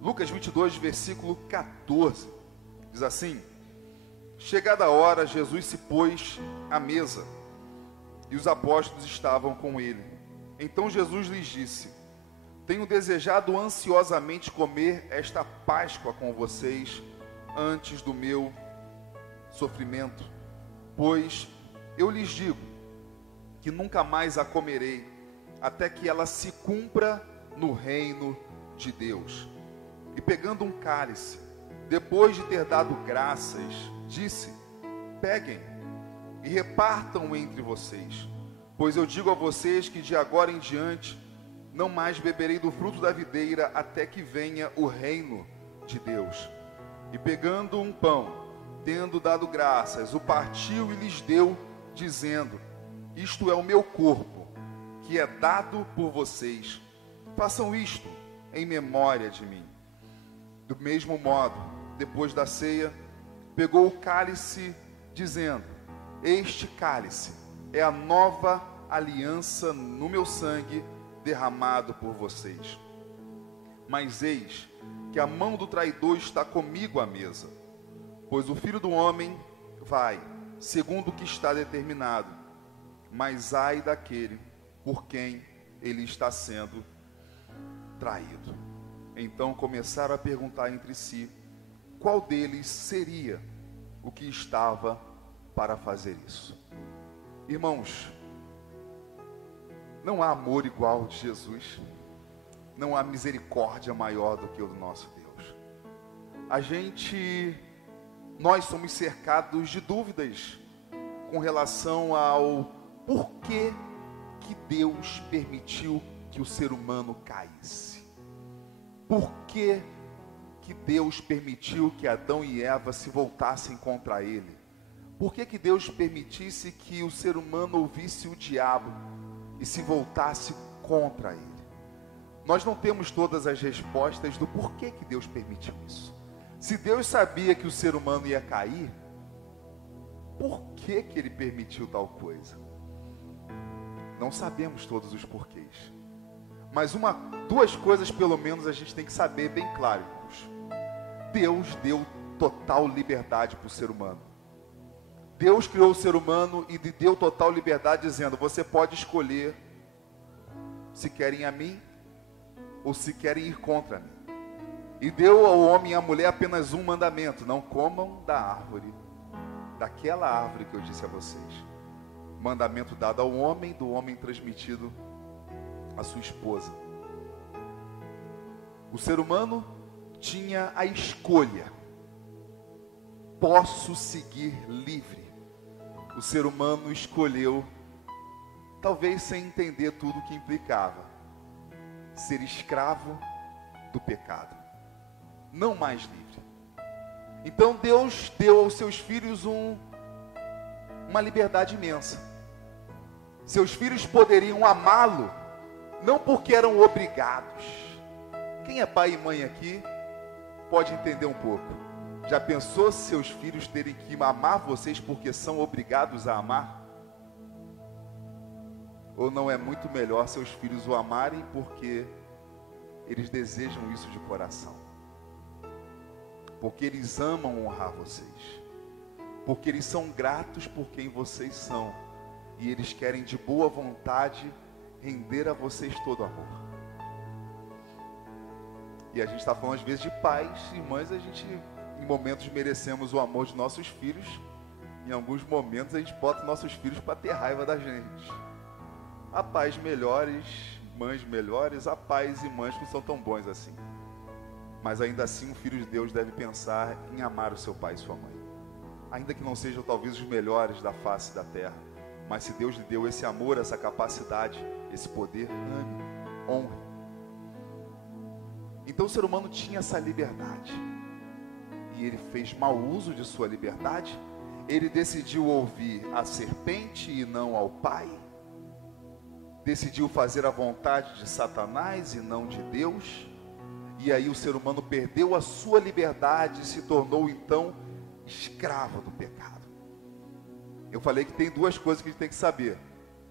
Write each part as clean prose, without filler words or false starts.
Lucas 22, versículo 14, diz assim: chegada a hora, Jesus se pôs à mesa, e os apóstolos estavam com ele. Então Jesus lhes disse: tenho desejado ansiosamente comer esta Páscoa com vocês antes do meu sofrimento, pois eu lhes digo que nunca mais a comerei, até que ela se cumpra no reino de Deus. E pegando um cálice, depois de ter dado graças, disse: peguem e repartam entre vocês, pois eu digo a vocês que de agora em diante não mais beberei do fruto da videira até que venha o reino de Deus. E pegando um pão, tendo dado graças, o partiu e lhes deu, dizendo: isto é o meu corpo, que é dado por vocês. Façam isto em memória de mim. Do mesmo modo, depois da ceia, pegou o cálice, dizendo: este cálice é a nova aliança no meu sangue, derramado por vocês. Mas eis que a mão do traidor está comigo à mesa, pois o Filho do Homem vai, segundo o que está determinado, mas ai daquele por quem ele está sendo traído. Então começaram a perguntar entre si qual deles seria o que estava para fazer isso. Irmãos, não há amor igual de Jesus, não há misericórdia maior do que o do nosso Deus. Nós somos cercados de dúvidas com relação ao porquê que Deus permitiu que o ser humano caísse. Por que Deus permitiu que Adão e Eva se voltassem contra ele? Por que Deus permitisse que o ser humano ouvisse o diabo e se voltasse contra ele? Nós não temos todas as respostas do porquê que Deus permitiu isso. Se Deus sabia que o ser humano ia cair, por que ele permitiu tal coisa? Não sabemos todos os porquês. Mas duas coisas pelo menos a gente tem que saber bem claro, irmãos. Deus deu total liberdade para o ser humano. Deus criou o ser humano e lhe deu total liberdade, dizendo: você pode escolher se querem a mim ou se querem ir contra mim. E deu ao homem e à mulher apenas um mandamento: não comam daquela árvore que eu disse a vocês. Mandamento dado ao homem, do homem transmitido à sua esposa. O ser humano tinha a escolha: posso seguir livre. O ser humano escolheu, talvez sem entender tudo o que implicava, ser escravo do pecado, não mais livre. Então Deus deu aos seus filhos uma liberdade imensa. Seus filhos poderiam amá-lo, não porque eram obrigados. Quem é pai e mãe aqui pode entender um pouco. Já pensou se seus filhos terem que amar vocês porque são obrigados a amar? Ou não é muito melhor seus filhos o amarem porque eles desejam isso de coração? Porque eles amam honrar vocês. Porque eles são gratos por quem vocês são. E eles querem de boa vontade render a vocês todo amor. E a gente está falando às vezes de pais e mães. A gente em momentos merecemos o amor de nossos filhos. Em alguns momentos a gente bota nossos filhos para ter raiva da gente. Há pais melhores, mães melhores. Há pais e mães que não são tão bons assim. Mas ainda assim um filho de Deus deve pensar em amar o seu pai e sua mãe. Ainda que não sejam talvez os melhores da face da terra. Mas se Deus lhe deu esse amor, essa capacidade, esse poder, ame, honre. Então o ser humano tinha essa liberdade. E ele fez mau uso de sua liberdade. Ele decidiu ouvir a serpente e não ao Pai. Decidiu fazer a vontade de Satanás e não de Deus. E aí o ser humano perdeu a sua liberdade e se tornou então escravo do pecado. Eu falei que tem duas coisas que a gente tem que saber.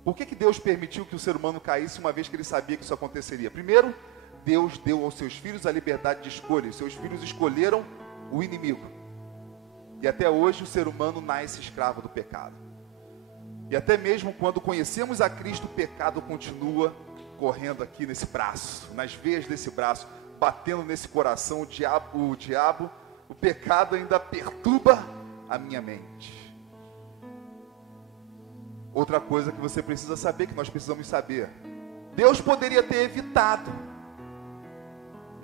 Por que Deus permitiu que o ser humano caísse uma vez que ele sabia que isso aconteceria? Primeiro, Deus deu aos seus filhos a liberdade de escolha. Os seus filhos escolheram o inimigo. E até hoje o ser humano nasce escravo do pecado. E até mesmo quando conhecemos a Cristo, o pecado continua correndo aqui nesse braço, nas veias desse braço, batendo nesse coração. O pecado ainda perturba a minha mente. Outra coisa que você precisa saber, que nós precisamos saber: Deus poderia ter evitado,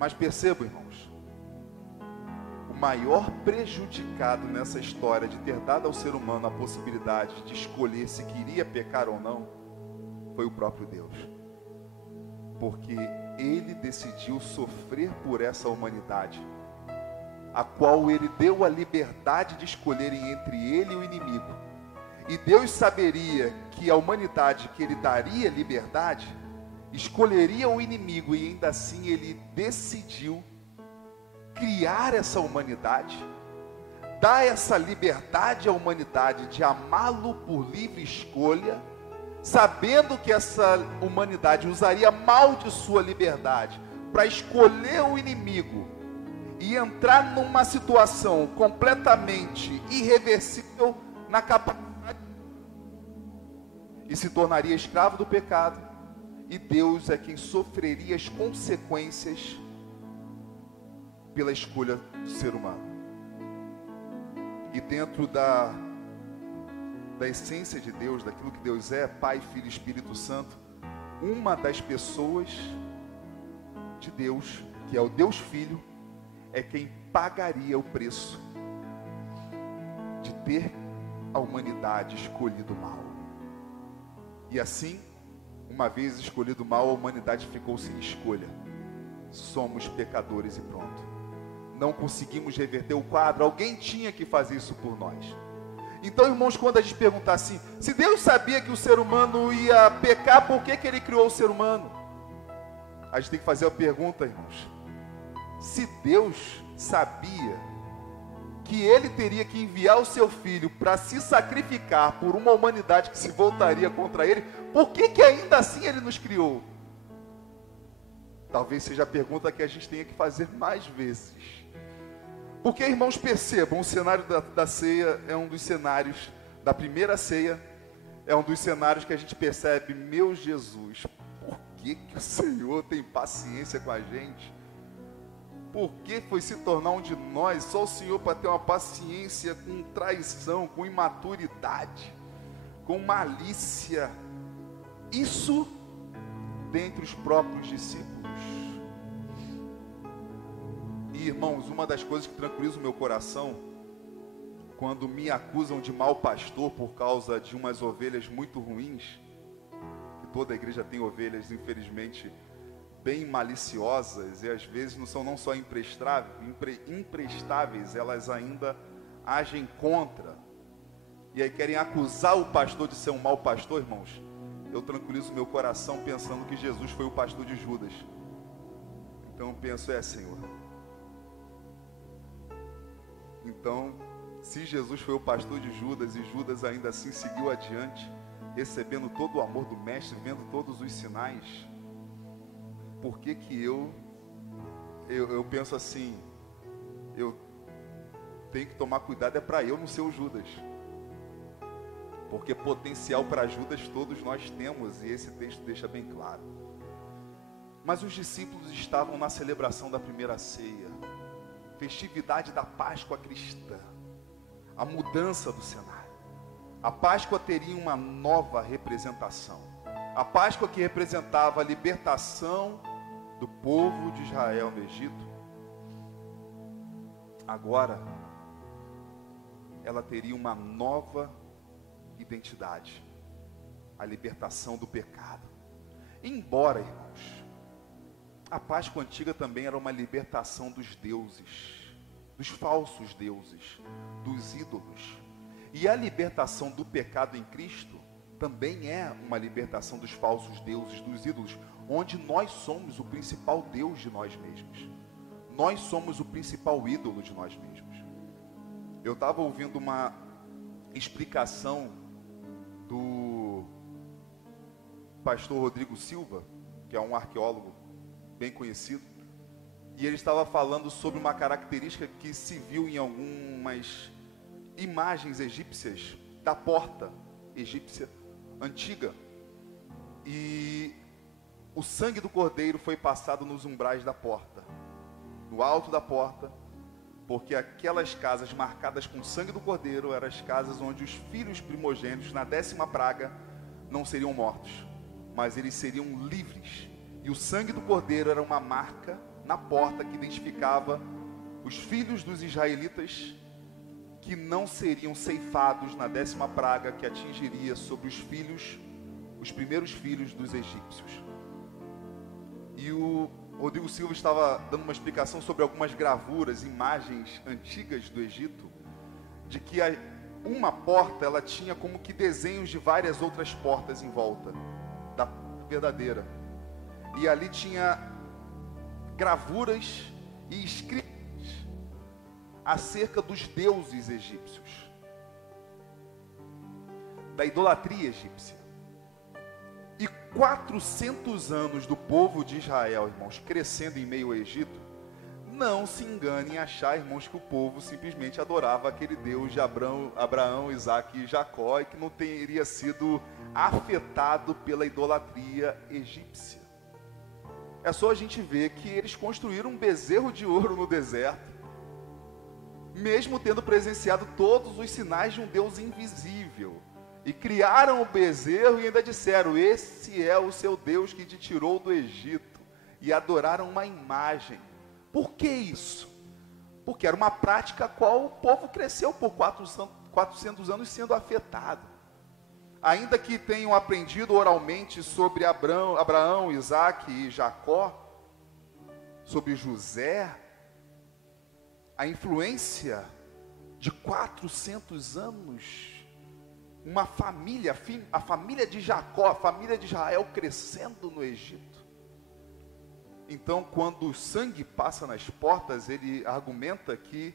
mas percebam, irmãos, o maior prejudicado nessa história de ter dado ao ser humano a possibilidade de escolher se queria pecar ou não, foi o próprio Deus. Porque Ele decidiu sofrer por essa humanidade, a qual Ele deu a liberdade de escolherem entre Ele e o inimigo. E Deus saberia que a humanidade que Ele daria liberdade, escolheria o inimigo, e ainda assim Ele decidiu criar essa humanidade, dar essa liberdade à humanidade de amá-lo por livre escolha, sabendo que essa humanidade usaria mal de sua liberdade para escolher o inimigo e entrar numa situação completamente irreversível na capacidade, e se tornaria escravo do pecado, e Deus é quem sofreria as consequências pela escolha do ser humano. E dentro da essência de Deus, daquilo que Deus é, Pai, Filho e Espírito Santo, uma das pessoas de Deus, que é o Deus Filho, é quem pagaria o preço de ter a humanidade escolhido mal. E assim, uma vez escolhido mal, a humanidade ficou sem escolha. Somos pecadores e pronto. Não conseguimos reverter o quadro, alguém tinha que fazer isso por nós. Então, irmãos, quando a gente perguntar assim, se Deus sabia que o ser humano ia pecar, por que Ele criou o ser humano? A gente tem que fazer a pergunta, irmãos: se Deus sabia que Ele teria que enviar o seu Filho para se sacrificar por uma humanidade que se voltaria contra Ele, por que ainda assim Ele nos criou? Talvez seja a pergunta que a gente tenha que fazer mais vezes. Porque, irmãos, percebam, o cenário da ceia é um dos cenários, da primeira ceia, é um dos cenários que a gente percebe: meu Jesus, por que o Senhor tem paciência com a gente? Por que foi se tornar um de nós? Só o Senhor para ter uma paciência com traição, com imaturidade, com malícia. Isso dentre os próprios discípulos. E, irmãos, uma das coisas que tranquiliza o meu coração, quando me acusam de mau pastor por causa de umas ovelhas muito ruins, que toda a igreja tem ovelhas, infelizmente, bem maliciosas, e às vezes não são não só imprestáveis, elas ainda agem contra, e aí querem acusar o pastor de ser um mau pastor. Irmãos, eu tranquilizo meu coração pensando que Jesus foi o pastor de Judas. Então eu penso: Senhor, então, se Jesus foi o pastor de Judas, e Judas ainda assim seguiu adiante, recebendo todo o amor do mestre, vendo todos os sinais, por que eu penso assim: eu tenho que tomar cuidado para eu não ser o Judas, porque potencial para Judas todos nós temos, e esse texto deixa bem claro. Mas os discípulos estavam na celebração da primeira ceia, festividade da Páscoa cristã, a mudança do cenário. A Páscoa teria uma nova representação. A Páscoa que representava a libertação do povo de Israel no Egito, agora ela teria uma nova identidade: a libertação do pecado. Embora, irmãos, a Páscoa antiga também era uma libertação dos deuses, dos falsos deuses, dos ídolos. E a libertação do pecado em Cristo também é uma libertação dos falsos deuses, dos ídolos, onde nós somos o principal Deus de nós mesmos. Nós somos o principal ídolo de nós mesmos. Eu estava ouvindo uma explicação do pastor Rodrigo Silva, que é um arqueólogo bem conhecido, e ele estava falando sobre uma característica que se viu em algumas imagens egípcias da porta egípcia antiga, e o sangue do cordeiro foi passado nos umbrais da porta, no alto da porta, porque aquelas casas marcadas com o sangue do cordeiro eram as casas onde os filhos primogênitos na 10ª praga não seriam mortos, mas eles seriam livres. E o sangue do cordeiro era uma marca na porta que identificava os filhos dos israelitas que não seriam ceifados na 10ª praga que atingiria sobre os primeiros filhos dos egípcios. E o Rodrigo Silva estava dando uma explicação sobre algumas gravuras, imagens antigas do Egito, de que uma porta, ela tinha como que desenhos de várias outras portas em volta da verdadeira. E ali tinha gravuras e escritas acerca dos deuses egípcios, da idolatria egípcia. E 400 anos do povo de Israel, irmãos, crescendo em meio ao Egito, não se engane em achar, irmãos, que o povo simplesmente adorava aquele Deus de Abraão, Isaac e Jacó, e que não teria sido afetado pela idolatria egípcia. É só a gente ver que eles construíram um bezerro de ouro no deserto, mesmo tendo presenciado todos os sinais de um Deus invisível. E criaram o bezerro e ainda disseram: esse é o seu Deus que te tirou do Egito. E adoraram uma imagem. Por que isso? Porque era uma prática a qual o povo cresceu por 400 anos sendo afetado. Ainda que tenham aprendido oralmente sobre Abraão, Isaac e Jacó, sobre José, a influência de 400 anos, uma família, a família de Jacó, a família de Israel crescendo no Egito. Então, quando o sangue passa nas portas, ele argumenta que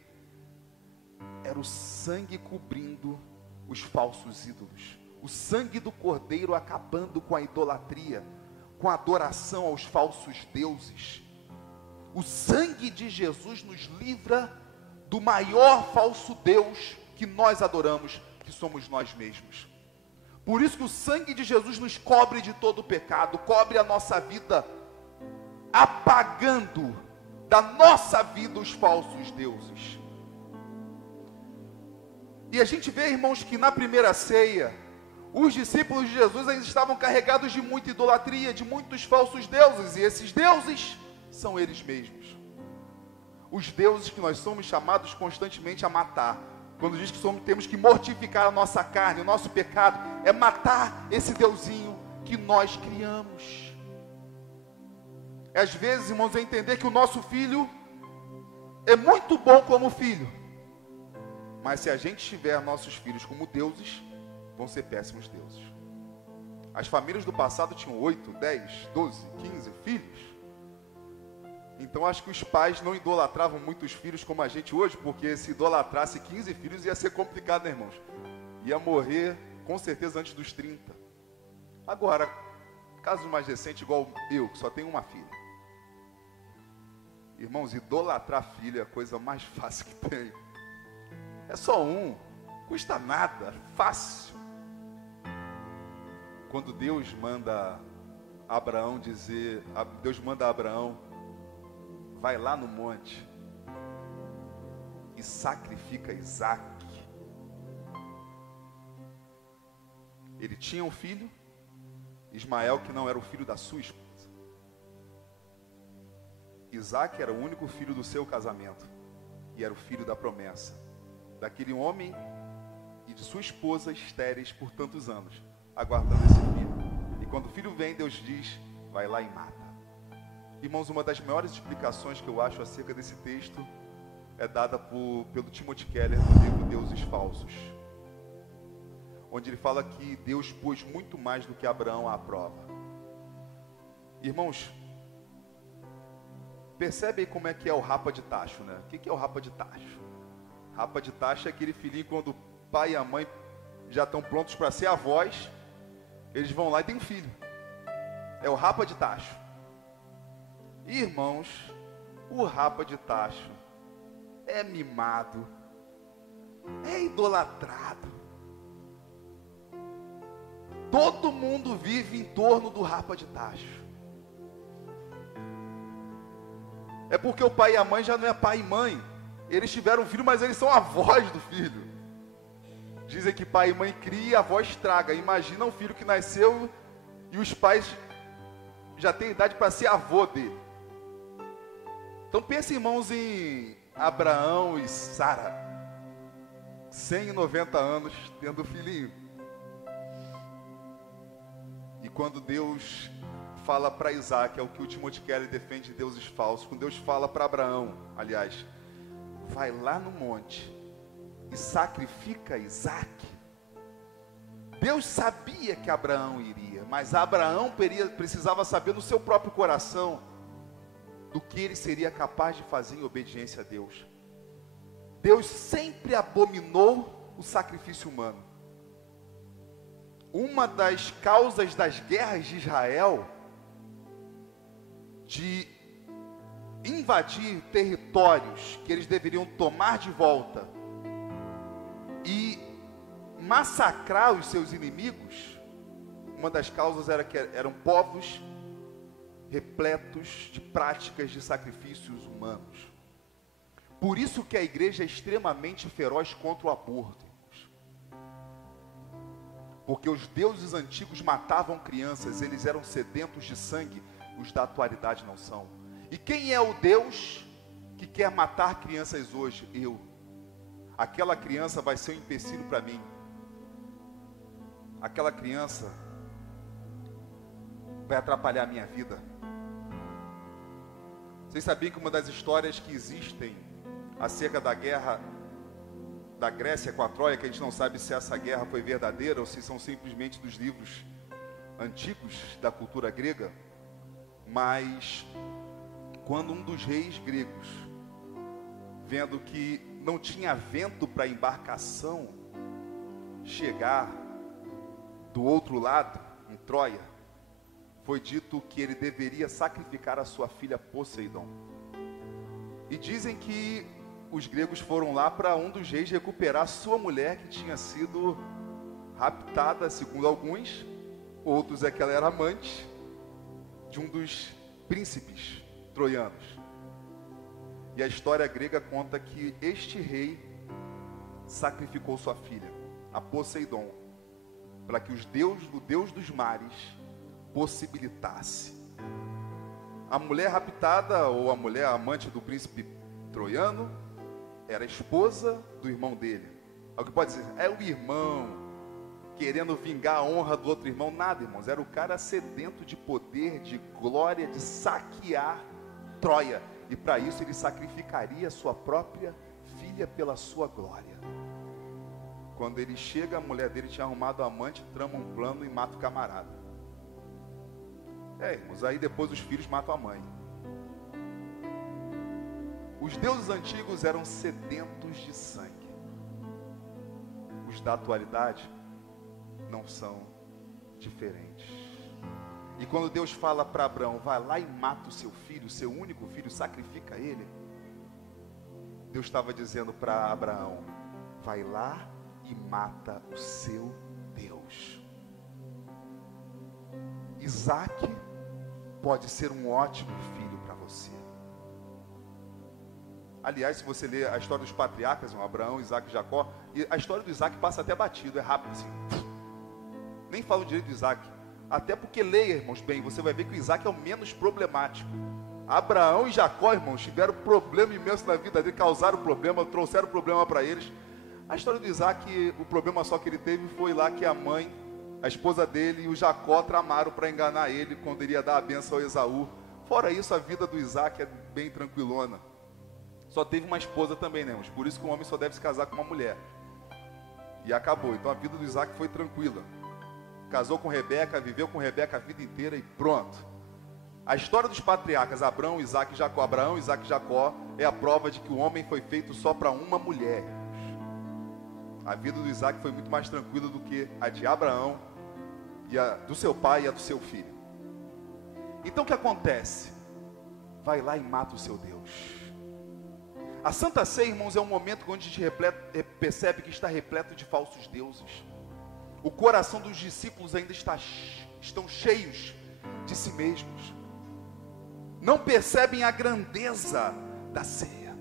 era o sangue cobrindo os falsos ídolos, o sangue do cordeiro acabando com a idolatria, com a adoração aos falsos deuses. O sangue de Jesus nos livra do maior falso Deus que nós adoramos, que somos nós mesmos. Por isso que o sangue de Jesus nos cobre de todo o pecado, cobre a nossa vida, apagando da nossa vida os falsos deuses. E a gente vê, irmãos, que na primeira ceia, os discípulos de Jesus ainda estavam carregados de muita idolatria, de muitos falsos deuses, e esses deuses são eles mesmos. Os deuses que nós somos chamados constantemente a matar. Quando diz que temos que mortificar a nossa carne, o nosso pecado, é matar esse deusinho que nós criamos. Às vezes, irmãos, é entender que o nosso filho é muito bom como filho, mas se a gente tiver nossos filhos como deuses, vão ser péssimos deuses. As famílias do passado tinham 8, 10, 12, 15 filhos. Então acho que os pais não idolatravam muito os filhos como a gente hoje, porque se idolatrasse 15 filhos ia ser complicado, né, irmãos? Ia morrer com certeza antes dos 30. Agora, casos mais recentes, igual eu, que só tenho uma filha. Irmãos, idolatrar filho é a coisa mais fácil que tem. É só um, custa nada, fácil. Quando Deus manda Abraão vai lá no monte e sacrifica Isaac. Ele tinha um filho, Ismael, que não era o filho da sua esposa. Isaac era o único filho do seu casamento e era o filho da promessa daquele homem e de sua esposa estéreis por tantos anos, aguardando esse filho. E quando o filho vem, Deus diz: vai lá e mata. Irmãos, uma das maiores explicações que eu acho acerca desse texto é dada pelo Timothy Keller no livro Deuses Falsos, onde ele fala que Deus pôs muito mais do que Abraão à prova. Irmãos, percebe aí como é que é o rapa de tacho, né? O que é o rapa de tacho? Rapa de tacho é aquele filhinho quando o pai e a mãe já estão prontos para ser avós, eles vão lá e tem um filho. É o rapa de tacho. Irmãos, o rapa de tacho é mimado, é idolatrado. Todo mundo vive em torno do rapa de tacho. É porque o pai e a mãe já não é pai e mãe. Eles tiveram um filho, mas eles são avós do filho. Dizem que pai e mãe cria e a avó estraga. Imagina um filho que nasceu e os pais já têm idade para ser avô dele. Então pense, irmãos, em Abraão e Sara, 190 anos tendo filhinho. E quando Deus fala para Isaac, é o que o Timothy Keller defende de deuses falsos. Quando Deus fala para Abraão, aliás, vai lá no monte e sacrifica Isaac. Deus sabia que Abraão iria, mas Abraão precisava saber no seu próprio coração do que ele seria capaz de fazer em obediência a Deus. Deus sempre abominou o sacrifício humano. Uma das causas das guerras de Israel, de invadir territórios que eles deveriam tomar de volta e massacrar os seus inimigos, uma das causas era que eram povos repletos de práticas de sacrifícios humanos. Por isso que a igreja é extremamente feroz contra o aborto, irmãos. Porque os deuses antigos matavam crianças, eles eram sedentos de sangue, os da atualidade não são. E quem é o Deus que quer matar crianças hoje? Eu. Aquela criança vai ser um empecilho para mim. Aquela criança vai atrapalhar a minha vida. Vocês sabiam que uma das histórias que existem acerca da guerra da Grécia com a Troia, que a gente não sabe se essa guerra foi verdadeira ou se são simplesmente dos livros antigos da cultura grega, mas quando um dos reis gregos, vendo que não tinha vento para a embarcação chegar do outro lado, em Troia, foi dito que ele deveria sacrificar a sua filha Poseidon. E dizem que os gregos foram lá para um dos reis recuperar sua mulher que tinha sido raptada, segundo alguns. Outros é que ela era amante de um dos príncipes troianos. E a história grega conta que este rei sacrificou sua filha, a Poseidon, para que o Deus dos mares possibilitasse. A mulher raptada, ou a mulher amante do príncipe troiano, era a esposa do irmão dele. Alguém pode dizer, é o irmão querendo vingar a honra do outro irmão. Nada, irmãos, era o cara sedento de poder, de glória, de saquear Troia. E para isso ele sacrificaria a sua própria filha pela sua glória. Quando ele chega, a mulher dele tinha arrumado amante, trama um plano e mata o camarada. Irmãos, aí depois os filhos matam a mãe. Os deuses antigos eram sedentos de sangue. Os da atualidade não são diferentes. E quando Deus fala para Abraão, vai lá e mata o seu filho, o seu único filho, sacrifica ele. Deus estava dizendo para Abraão, vai lá e mata o seu Deus. Isaac pode ser um ótimo filho para você. Aliás, se você ler a história dos patriarcas, Abraão, Isaac e Jacó, e a história do Isaac passa até batido, é rápido assim. Nem falo direito do Isaac. Até porque leia, irmãos, bem, você vai ver que o Isaac é o menos problemático. Abraão e Jacó, irmãos, tiveram problema imenso na vida dele, causaram problema, trouxeram problema para eles. A história do Isaac, o problema só que ele teve foi lá que a mãe, a esposa dele e o Jacó tramaram para enganar ele quando ele ia dar a bênção ao Esaú. Fora isso, a vida do Isaac é bem tranquilona. Só teve uma esposa também, né, irmãos? Por isso que um homem só deve se casar com uma mulher. E acabou. Então a vida do Isaac foi tranquila. Casou com Rebeca, viveu com Rebeca a vida inteira e pronto. A história dos patriarcas, Abraão, Isaac e Jacó. Abraão, Isaac e Jacó é a prova de que o homem foi feito só para uma mulher. A vida do Isaac foi muito mais tranquila do que a de Abraão, e a do seu pai e a do seu filho. Então o que acontece? vai lá e mata o seu Deus. A Santa Ceia, irmãos, é um momento onde a gente percebe que está repleto de falsos deuses. O coração dos discípulos ainda estão cheios de si mesmos. Não percebem a grandeza da ceia.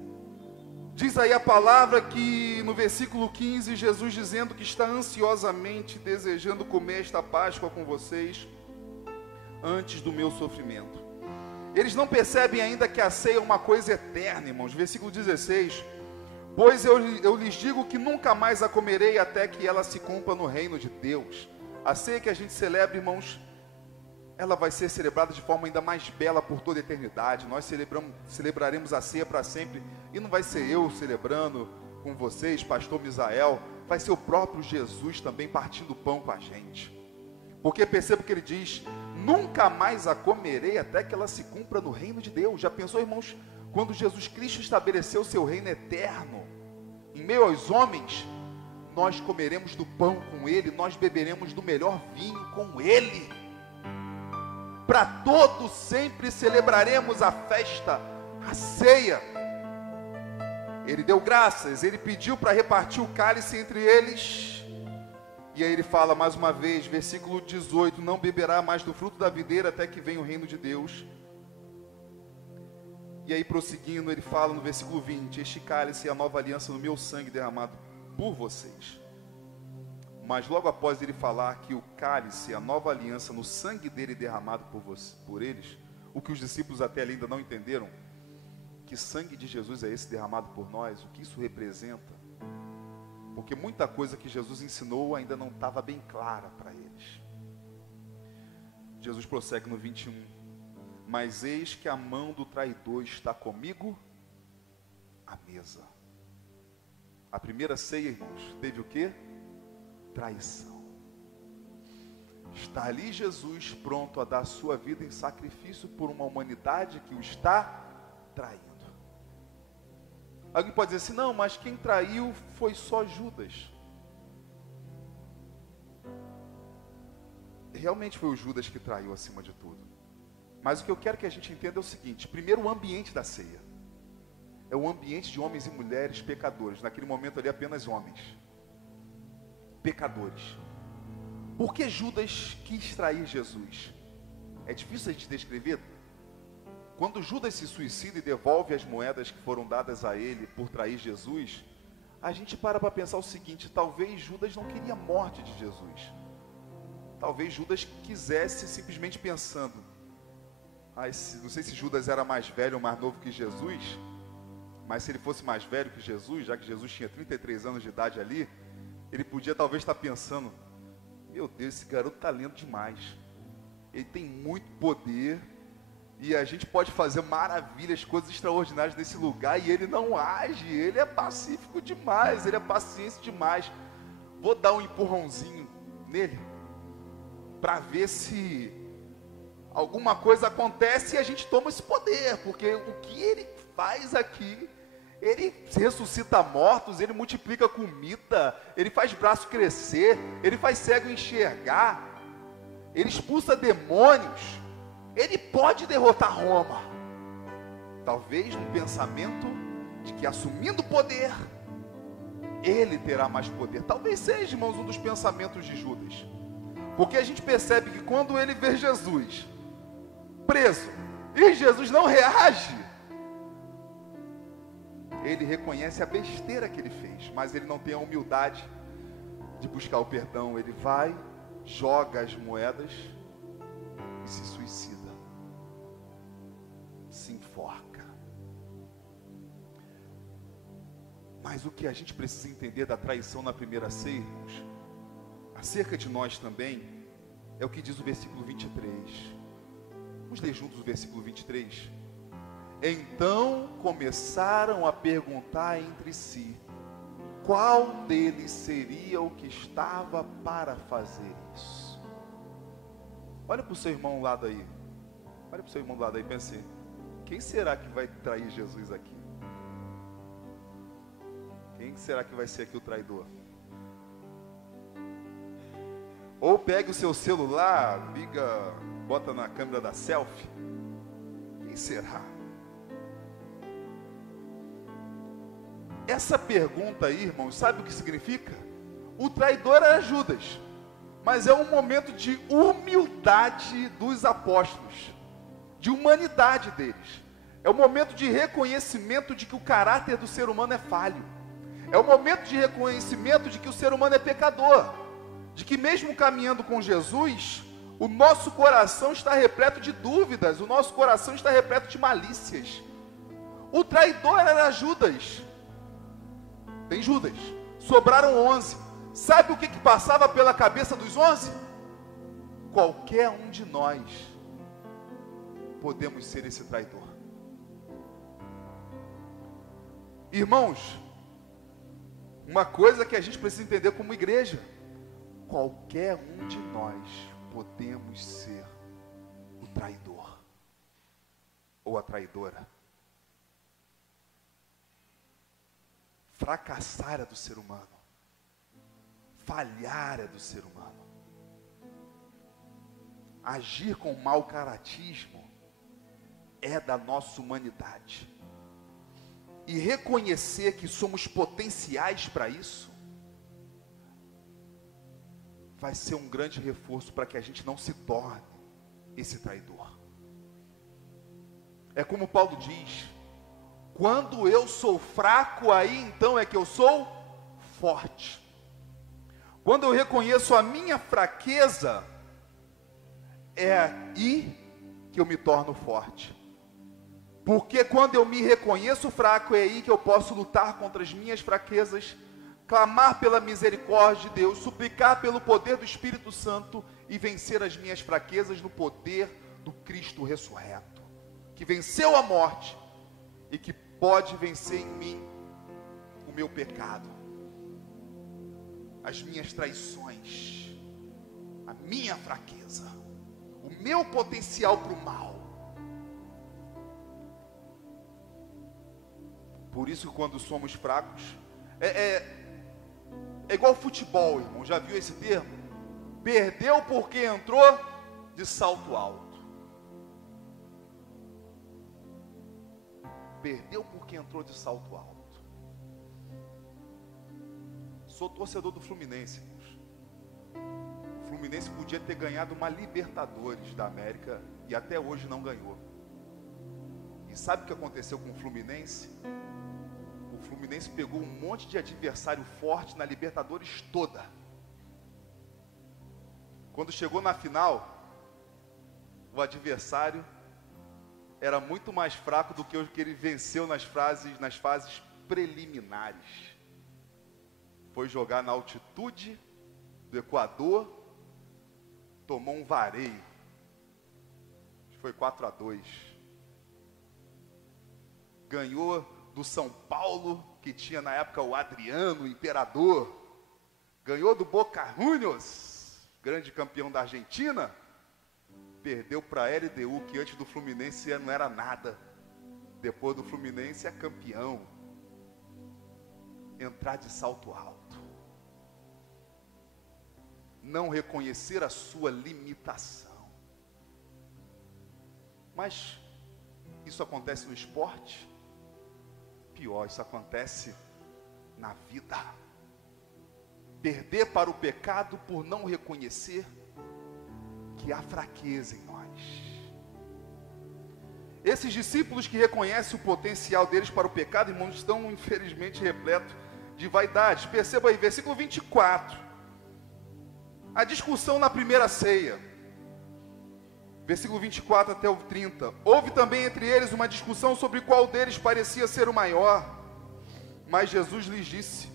Diz aí a palavra que no versículo 15, Jesus dizendo que está ansiosamente desejando comer esta Páscoa com vocês antes do meu sofrimento. Eles não percebem ainda que a ceia é uma coisa eterna, irmãos. Versículo 16: pois eu lhes digo que nunca mais a comerei até que ela se cumpra no reino de Deus. A ceia que a gente celebra, irmãos, ela vai ser celebrada de forma ainda mais bela por toda a eternidade. Nós celebraremos a ceia para sempre. E não vai ser eu celebrando com vocês, pastor Misael. Vai ser o próprio Jesus também partindo o pão com a gente. Porque perceba que ele diz: nunca mais a comerei até que ela se cumpra no reino de Deus. Já pensou, irmãos, quando Jesus Cristo estabeleceu o seu reino eterno, em meio aos homens, nós comeremos do pão com ele, nós beberemos do melhor vinho com ele. Para todos sempre celebraremos a festa, a ceia. Ele deu graças, ele pediu para repartir o cálice entre eles. E aí ele fala mais uma vez, versículo 18: não beberá mais do fruto da videira até que venha o reino de Deus. E aí prosseguindo, ele fala no versículo 20: este cálice é a nova aliança no meu sangue derramado por vocês. Mas logo após ele falar que o cálice é a nova aliança no sangue dele derramado por eles, o que os discípulos até ali ainda não entenderam, que sangue de Jesus é esse derramado por nós, o que isso representa, porque muita coisa que Jesus ensinou ainda não estava bem clara para eles. Jesus prossegue no 21: mas eis que a mão do traidor está comigo à mesa. A primeira ceia, irmãos, teve o quê? Traição. Está ali Jesus pronto a dar a sua vida em sacrifício por uma humanidade que o está traindo. Alguém pode dizer assim: não, mas quem traiu foi só Judas. Realmente foi o Judas que traiu acima de tudo. Mas o que eu quero que a gente entenda é o seguinte: primeiro, o ambiente da ceia é um ambiente de homens e mulheres pecadores. Naquele momento ali, apenas homens pecadores. Por que Judas quis trair Jesus? É difícil a gente descrever. Quando Judas se suicida e devolve as moedas que foram dadas a ele por trair Jesus, a gente para pensar o seguinte: talvez Judas não queria a morte de Jesus. Talvez Judas quisesse, simplesmente pensando: não sei se Judas era mais velho ou mais novo que Jesus, mas se ele fosse mais velho que Jesus, já que Jesus tinha 33 anos de idade ali, ele podia talvez estar pensando: meu Deus, esse garoto está lendo demais, ele tem muito poder, e a gente pode fazer maravilhas, coisas extraordinárias nesse lugar, e ele não age, ele é pacífico demais, ele é paciente demais. Vou dar um empurrãozinho nele, para ver se alguma coisa acontece e a gente toma esse poder, porque o que ele faz aqui, ele ressuscita mortos, ele multiplica comida, ele faz braço crescer, ele faz cego enxergar, ele expulsa demônios, ele pode derrotar Roma. Talvez no pensamento de que assumindo poder, ele terá mais poder. Talvez seja, irmãos, um dos pensamentos de Judas, porque a gente percebe que quando ele vê Jesus preso e Jesus não reage, ele reconhece a besteira que ele fez, mas ele não tem a humildade de buscar o perdão. Ele vai, joga as moedas e se suicida, se enforca. Mas o que a gente precisa entender da traição na primeira ceia, irmãos, acerca de nós também, é o que diz o versículo 23. Vamos ler juntos o versículo 23. Então começaram a perguntar entre si, qual deles seria o que estava para fazer isso? Olha para o seu irmão ao lado aí. Olha para o seu irmão ao lado aí e pense: quem será que vai trair Jesus aqui? Quem será que vai ser aqui o traidor? Ou pegue o seu celular, liga, bota na câmera da selfie. Quem será? essa pergunta aí, irmãos, sabe o que significa? O traidor era Judas, mas é um momento de humildade dos apóstolos, de humanidade deles. É um momento de reconhecimento de que o caráter do ser humano é falho. É um momento de reconhecimento de que o ser humano é pecador, de que mesmo caminhando com Jesus, o nosso coração está repleto de dúvidas, o nosso coração está repleto de malícias. O traidor era Judas. Tem Judas. Sobraram 11. Sabe o que passava pela cabeça dos 11? Qualquer um de nós podemos ser esse traidor. Irmãos, uma coisa que a gente precisa entender como igreja: qualquer um de nós podemos ser o traidor ou a traidora. Fracassar é do ser humano. Falhar é do ser humano. Agir com mau caratismo é da nossa humanidade. E reconhecer que somos potenciais para isso vai ser um grande reforço para que a gente não se torne esse traidor. É como Paulo diz: quando eu sou fraco, aí então é que eu sou forte. Quando eu reconheço a minha fraqueza, é aí que eu me torno forte. Porque quando eu me reconheço fraco, é aí que eu posso lutar contra as minhas fraquezas, clamar pela misericórdia de Deus, suplicar pelo poder do Espírito Santo e vencer as minhas fraquezas no poder do Cristo ressurreto, que venceu a morte e que pode vencer em mim o meu pecado, as minhas traições, a minha fraqueza, o meu potencial para o mal. Por isso, quando somos fracos, é igual futebol, irmão. Já viu esse termo? Perdeu porque entrou de salto alto. Perdeu porque entrou de salto alto. Sou torcedor do Fluminense, irmãos. O Fluminense podia ter ganhado uma Libertadores da América e até hoje não ganhou. E sabe o que aconteceu com o Fluminense? O Fluminense pegou um monte de adversário forte na Libertadores toda. Quando chegou na final, o adversário era muito mais fraco do que o que ele venceu nas fases preliminares. Foi jogar na altitude do Equador, tomou um vareio. Foi 4-2. Ganhou do São Paulo, que tinha na época o Adriano, o imperador. Ganhou do Boca Juniors, grande campeão da Argentina. Perdeu para a LDU, que antes do Fluminense não era nada. Depois do Fluminense é campeão. Entrar de salto alto. Não reconhecer a sua limitação. Mas isso acontece no esporte? Pior, isso acontece na vida. Perder para o pecado por não reconhecer que há fraqueza em nós. Esses discípulos que reconhecem o potencial deles para o pecado, irmãos, estão infelizmente repletos de vaidades. Perceba aí, versículo 24. A discussão na primeira ceia. Versículo 24 até o 30. Houve também entre eles uma discussão sobre qual deles parecia ser o maior. Mas Jesus lhes disse: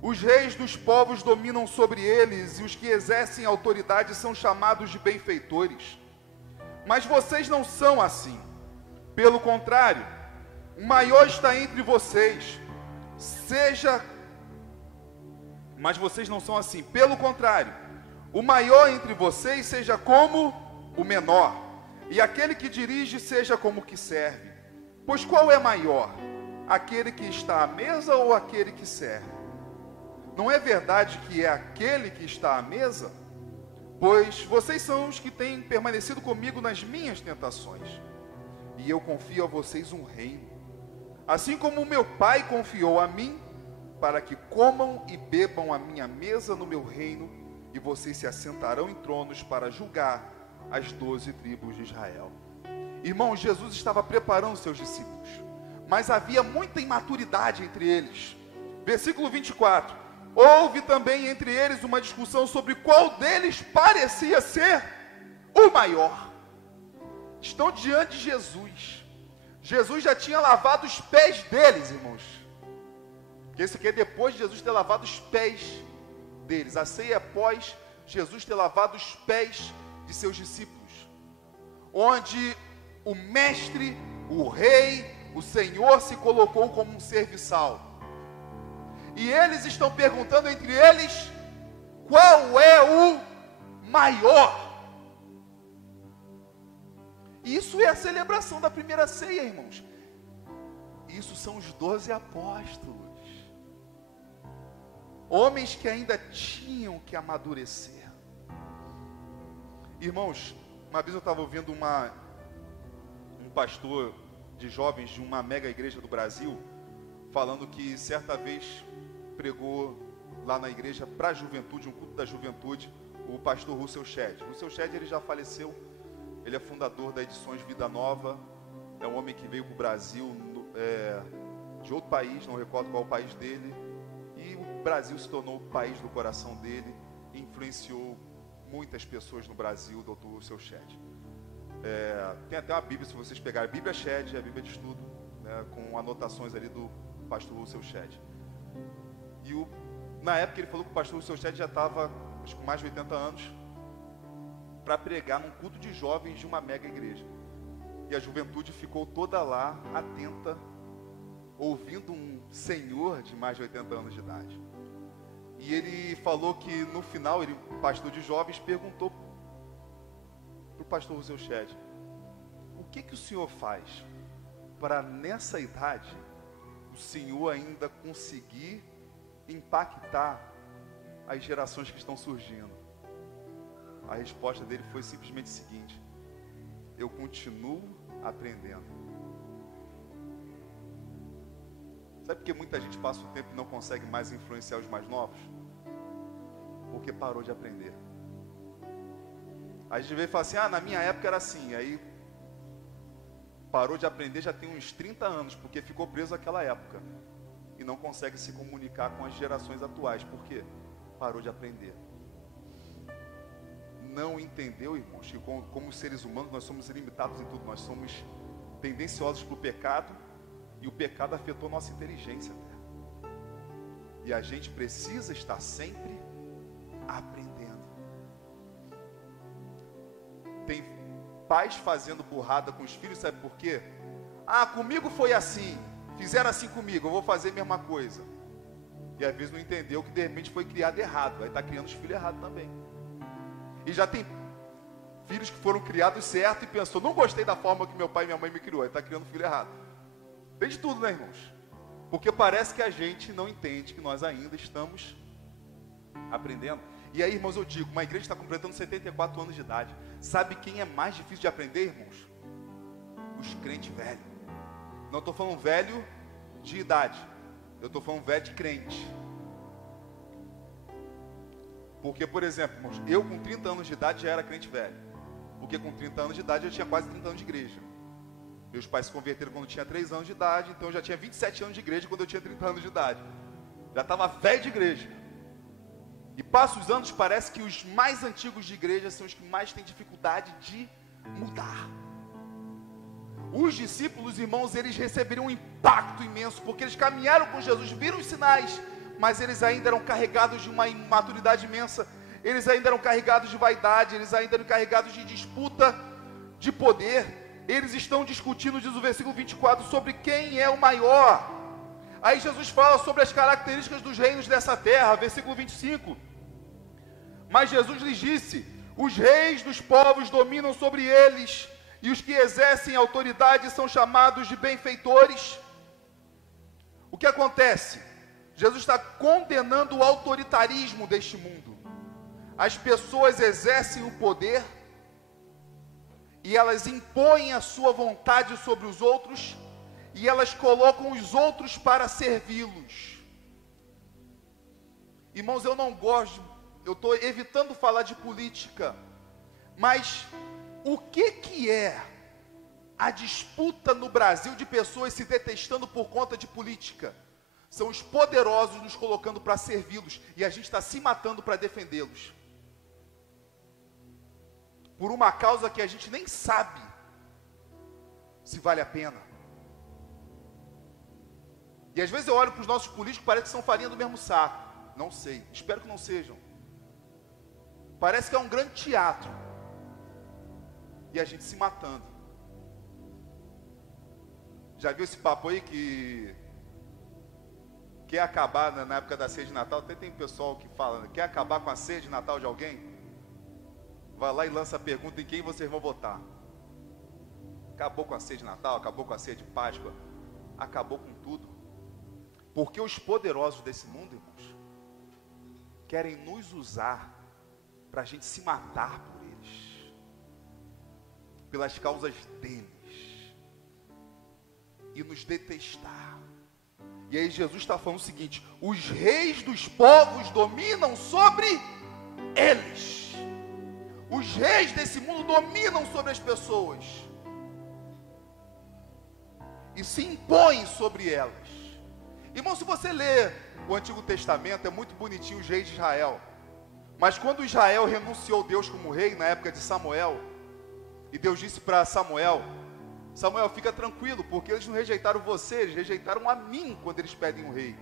os reis dos povos dominam sobre eles, e os que exercem autoridade são chamados de benfeitores. Mas vocês não são assim. Pelo contrário, o maior está entre vocês. Mas vocês não são assim. Pelo contrário, o maior entre vocês seja como o menor, e aquele que dirige seja como o que serve. Pois qual é maior? Aquele que está à mesa ou aquele que serve? Não é verdade que é aquele que está à mesa? Pois vocês são os que têm permanecido comigo nas minhas tentações, e eu confio a vocês um reino. Assim como o meu Pai confiou a mim, para que comam e bebam a minha mesa no meu reino, e vocês se assentarão em tronos para julgar as 12 tribos de Israel. Irmãos, Jesus estava preparando seus discípulos, mas havia muita imaturidade entre eles. Versículo 24: houve também entre eles uma discussão sobre qual deles parecia ser o maior. Estão diante de Jesus. Jesus já tinha lavado os pés deles, irmãos. Porque isso aqui é depois de Jesus ter lavado os pés deles. A ceia é após Jesus ter lavado os pés de seus discípulos, onde o mestre, o rei, o Senhor se colocou como um serviçal. E eles estão perguntando entre eles qual é o maior. Isso é a celebração da primeira ceia, irmãos. Isso são os 12 apóstolos. Homens que ainda tinham que amadurecer. Irmãos, uma vez eu estava ouvindo um pastor de jovens de uma mega igreja do Brasil, falando que certa vez pregou lá na igreja para a juventude, um culto da juventude, o pastor Russell Shedd. Russell Shedd, ele já faleceu, ele é fundador da Edições Vida Nova, é um homem que veio para o Brasil de outro país, não recordo qual o país dele, e o Brasil se tornou o país do coração dele, e influenciou muitas pessoas no Brasil, o Dr. Russell Shedd. Tem até uma Bíblia, se vocês pegarem, a Bíblia Shedd, a Bíblia de estudo, né, com anotações ali do pastor Russell Shedd. E na época ele falou que o pastor Russell Shedd já estava, acho que com mais de 80 anos, para pregar num culto de jovens de uma mega igreja. E a juventude ficou toda lá, atenta, ouvindo um senhor de mais de 80 anos de idade. E ele falou que no final, ele, pastor de jovens, perguntou para o pastor Russell Shedd: o que o senhor faz para nessa idade o senhor ainda conseguir impactar as gerações que estão surgindo? A resposta dele foi simplesmente a seguinte: eu continuo aprendendo. Sabe por que muita gente passa o tempo e não consegue mais influenciar os mais novos? Porque parou de aprender. Aí a gente vê e fala assim: na minha época era assim. Aí parou de aprender já tem uns 30 anos, porque ficou preso àquela época e não consegue se comunicar com as gerações atuais. Por quê? Parou de aprender. Não entendeu, irmãos, que como seres humanos nós somos ilimitados em tudo. Nós somos tendenciosos para o pecado, e o pecado afetou nossa inteligência. E a gente precisa estar sempre aprendendo. Tem pais fazendo burrada com os filhos, sabe por quê? Comigo foi assim, fizeram assim comigo, eu vou fazer a mesma coisa. E às vezes não entendeu que de repente foi criado errado, aí está criando os filhos errados também. E já tem filhos que foram criados certo e pensou: não gostei da forma que meu pai e minha mãe me criou, aí está criando filho errado. Tem de tudo, né, irmãos? Porque parece que a gente não entende que nós ainda estamos aprendendo. E aí, irmãos, eu digo, uma igreja está completando 74 anos de idade. Sabe quem é mais difícil de aprender, irmãos? Os crentes velhos. Não estou falando velho de idade, eu estou falando velho de crente. Porque, por exemplo, irmãos, eu com 30 anos de idade já era crente velho. Porque com 30 anos de idade eu tinha quase 30 anos de igreja. Meus pais se converteram quando eu tinha 3 anos de idade, então eu já tinha 27 anos de igreja quando eu tinha 30 anos de idade. Já estava velho de igreja. E passa os anos, parece que os mais antigos de igreja são os que mais têm dificuldade de mudar. Os discípulos, irmãos, eles receberam um impacto imenso, porque eles caminharam com Jesus, viram os sinais, mas eles ainda eram carregados de uma imaturidade imensa. Eles ainda eram carregados de vaidade, eles ainda eram carregados de disputa de poder. Eles estão discutindo, diz o versículo 24, sobre quem é o maior. Aí Jesus fala sobre as características dos reinos dessa terra, versículo 25. Mas Jesus lhes disse: os reis dos povos dominam sobre eles, e os que exercem autoridade são chamados de benfeitores. O que acontece? Jesus está condenando o autoritarismo deste mundo. As pessoas exercem o poder e elas impõem a sua vontade sobre os outros, e elas colocam os outros para servi-los. Irmãos, eu não gosto, eu estou evitando falar de política, mas o que é a disputa no Brasil de pessoas se detestando por conta de política? São os poderosos nos colocando para servi-los, e a gente está se matando para defendê-los, por uma causa que a gente nem sabe se vale a pena. E às vezes eu olho para os nossos políticos, parece que são farinha do mesmo saco. Não sei, espero que não sejam. Parece que é um grande teatro, e a gente se matando. Já viu esse papo aí que quer acabar na época da ceia de Natal? Até tem pessoal que fala, quer acabar com a ceia de Natal de alguém? Vai lá e lança a pergunta em quem vocês vão votar. Acabou com a ceia de Natal, acabou com a ceia de Páscoa, acabou com tudo. Porque os poderosos desse mundo, irmãos, querem nos usar para a gente se matar por eles, pelas causas deles, e nos detestar. E aí Jesus está falando o seguinte: os reis dos povos dominam sobre eles. Os reis desse mundo dominam sobre as pessoas e se impõem sobre elas. Irmão, se você ler o Antigo Testamento, é muito bonitinho os reis de Israel. Mas quando Israel renunciou a Deus como rei, na época de Samuel, e Deus disse para Samuel, Samuel, fica tranquilo, porque eles não rejeitaram você, eles rejeitaram a mim quando eles pedem um rei.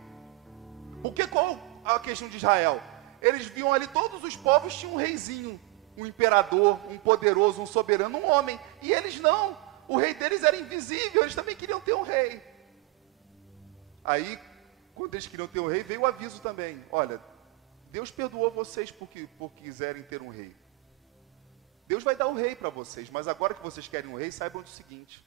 Porque qual a questão de Israel? Eles viam ali, todos os povos tinham um reizinho, um imperador, um poderoso, um soberano, um homem. E eles não, o rei deles era invisível, eles também queriam ter um rei. Aí, quando eles queriam ter um rei, veio o aviso também: olha, Deus perdoou vocês por quiserem ter um rei. Deus vai dar o rei para vocês, mas agora que vocês querem um rei, saibam do seguinte: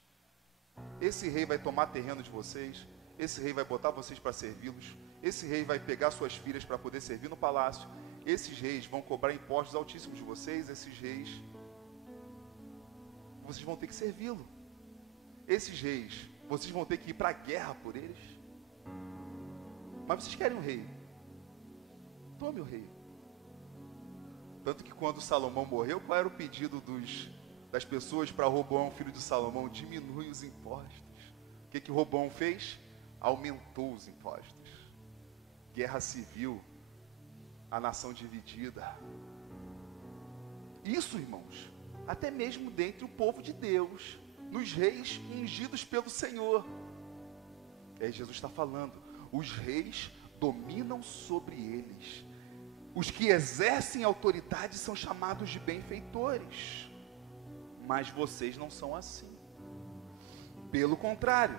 esse rei vai tomar terreno de vocês, esse rei vai botar vocês para servi-los, esse rei vai pegar suas filhas para poder servir no palácio, esses reis vão cobrar impostos altíssimos de vocês, esses reis, vocês vão ter que servi-lo. Esses reis, vocês vão ter que ir para a guerra por eles. Mas vocês querem um rei? Tome o rei. Tanto que quando Salomão morreu, qual era o pedido das pessoas para Roboão, filho de Salomão? Diminui os impostos. O que Roboão fez? Aumentou os impostos. Guerra civil, a nação dividida. Isso, irmãos, até mesmo dentre o povo de Deus, nos reis ungidos pelo Senhor. E aí Jesus está falando: os reis dominam sobre eles. Os que exercem autoridade são chamados de benfeitores. Mas vocês não são assim. Pelo contrário,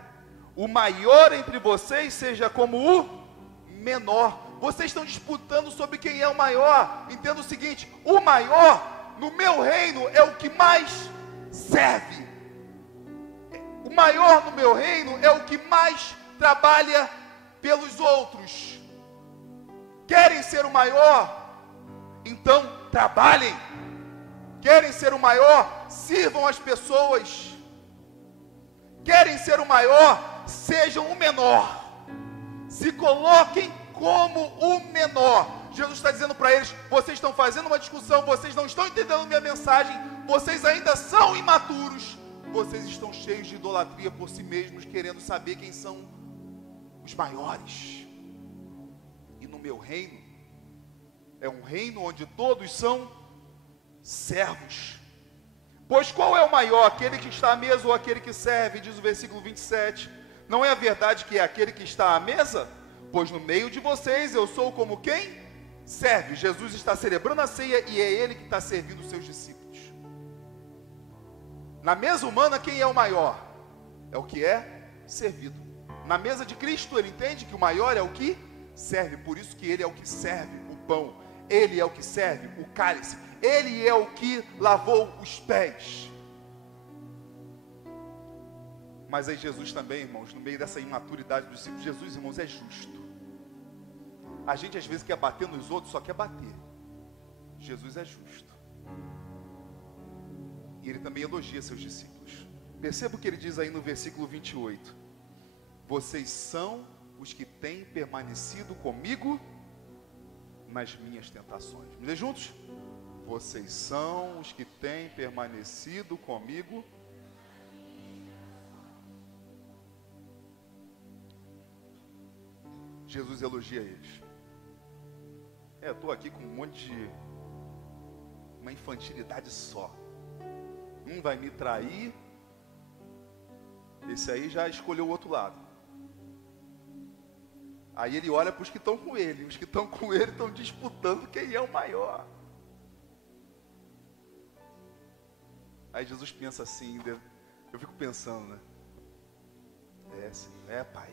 o maior entre vocês seja como o menor. Vocês estão disputando sobre quem é o maior. Entenda o seguinte: o maior no meu reino é o que mais serve. O maior no meu reino é o que mais trabalha pelos outros. Querem ser o maior? Então trabalhem. Querem ser o maior? Sirvam as pessoas. Querem ser o maior? Sejam o menor. Se coloquem como o menor. Jesus está dizendo para eles: vocês estão fazendo uma discussão, vocês não estão entendendo minha mensagem, vocês ainda são imaturos, vocês estão cheios de idolatria por si mesmos, querendo saber quem são os maiores. E no meu reino, é um reino onde todos são servos. Pois qual é o maior, aquele que está à mesa ou aquele que serve? Diz o versículo 27. Não é a verdade que é aquele que está à mesa? Pois no meio de vocês eu sou como quem serve. Jesus está celebrando a ceia e é ele que está servindo os seus discípulos. Na mesa humana, quem é o maior? É o que é servido. Na mesa de Cristo, ele entende que o maior é o que serve. Por isso que ele é o que serve o pão. Ele é o que serve o cálice. Ele é o que lavou os pés. Mas aí Jesus também, irmãos, no meio dessa imaturidade dos discípulos, Jesus, irmãos, é justo. A gente às vezes quer bater nos outros, só quer bater. Jesus é justo. E ele também elogia seus discípulos. Perceba o que ele diz aí no versículo 28. Vocês são os que têm permanecido comigo nas minhas tentações. Vamos ler juntos? Vocês são os que têm permanecido comigo. Jesus elogia eles. Eu estou aqui com um monte de... uma infantilidade só. Um vai me trair, esse aí já escolheu o outro lado. Aí ele olha para os que estão com ele. Os que estão com ele estão disputando quem é o maior. Aí Jesus pensa assim, eu fico pensando, né? Pai.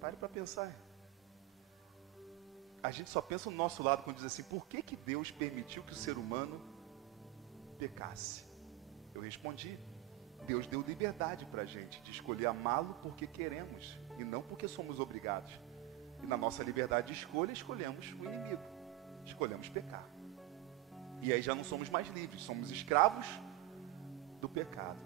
Pare para pensar. A gente só pensa no nosso lado quando diz assim, por que que Deus permitiu que o ser humano pecasse? Eu respondi, Deus deu liberdade para a gente de escolher amá-lo porque queremos e não porque somos obrigados. E na nossa liberdade de escolha, escolhemos o inimigo, escolhemos pecar. E aí já não somos mais livres, somos escravos do pecado.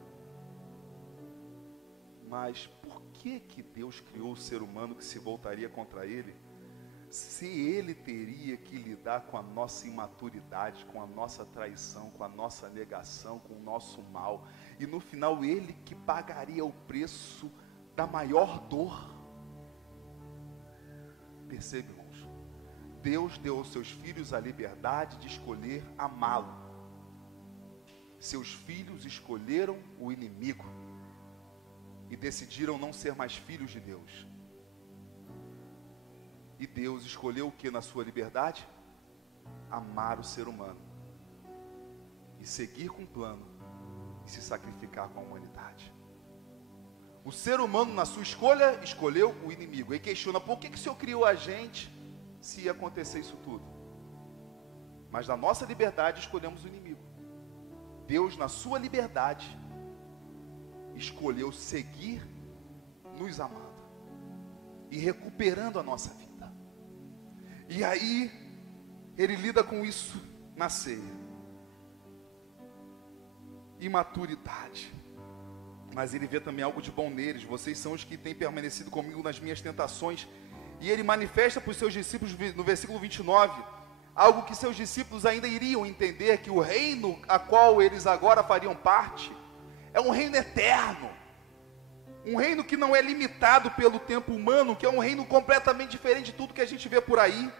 Mas por que que Deus criou o ser humano que se voltaria contra ele, se ele teria que lidar com a nossa imaturidade, com a nossa traição, com a nossa negação, com o nosso mal, e no final ele que pagaria o preço da maior dor? Percebe, irmãos? Deus deu aos seus filhos a liberdade de escolher amá-lo. Seus filhos escolheram o inimigo e decidiram não ser mais filhos de Deus. E Deus escolheu o que na sua liberdade? Amar o ser humano e seguir com o plano e se sacrificar com a humanidade. O ser humano, na sua escolha, escolheu o inimigo. E questiona, por que que o Senhor criou a gente se ia acontecer isso tudo? Mas na nossa liberdade escolhemos o inimigo. Deus, na sua liberdade, escolheu seguir nos amando e recuperando a nossa vida. E aí, ele lida com isso na ceia. Imaturidade. Mas ele vê também algo de bom neles. Vocês são os que têm permanecido comigo nas minhas tentações. E ele manifesta para os seus discípulos, no versículo 29, algo que seus discípulos ainda iriam entender, que o reino a qual eles agora fariam parte, é um reino eterno. Um reino que não é limitado pelo tempo humano, que é um reino completamente diferente de tudo que a gente vê por aí.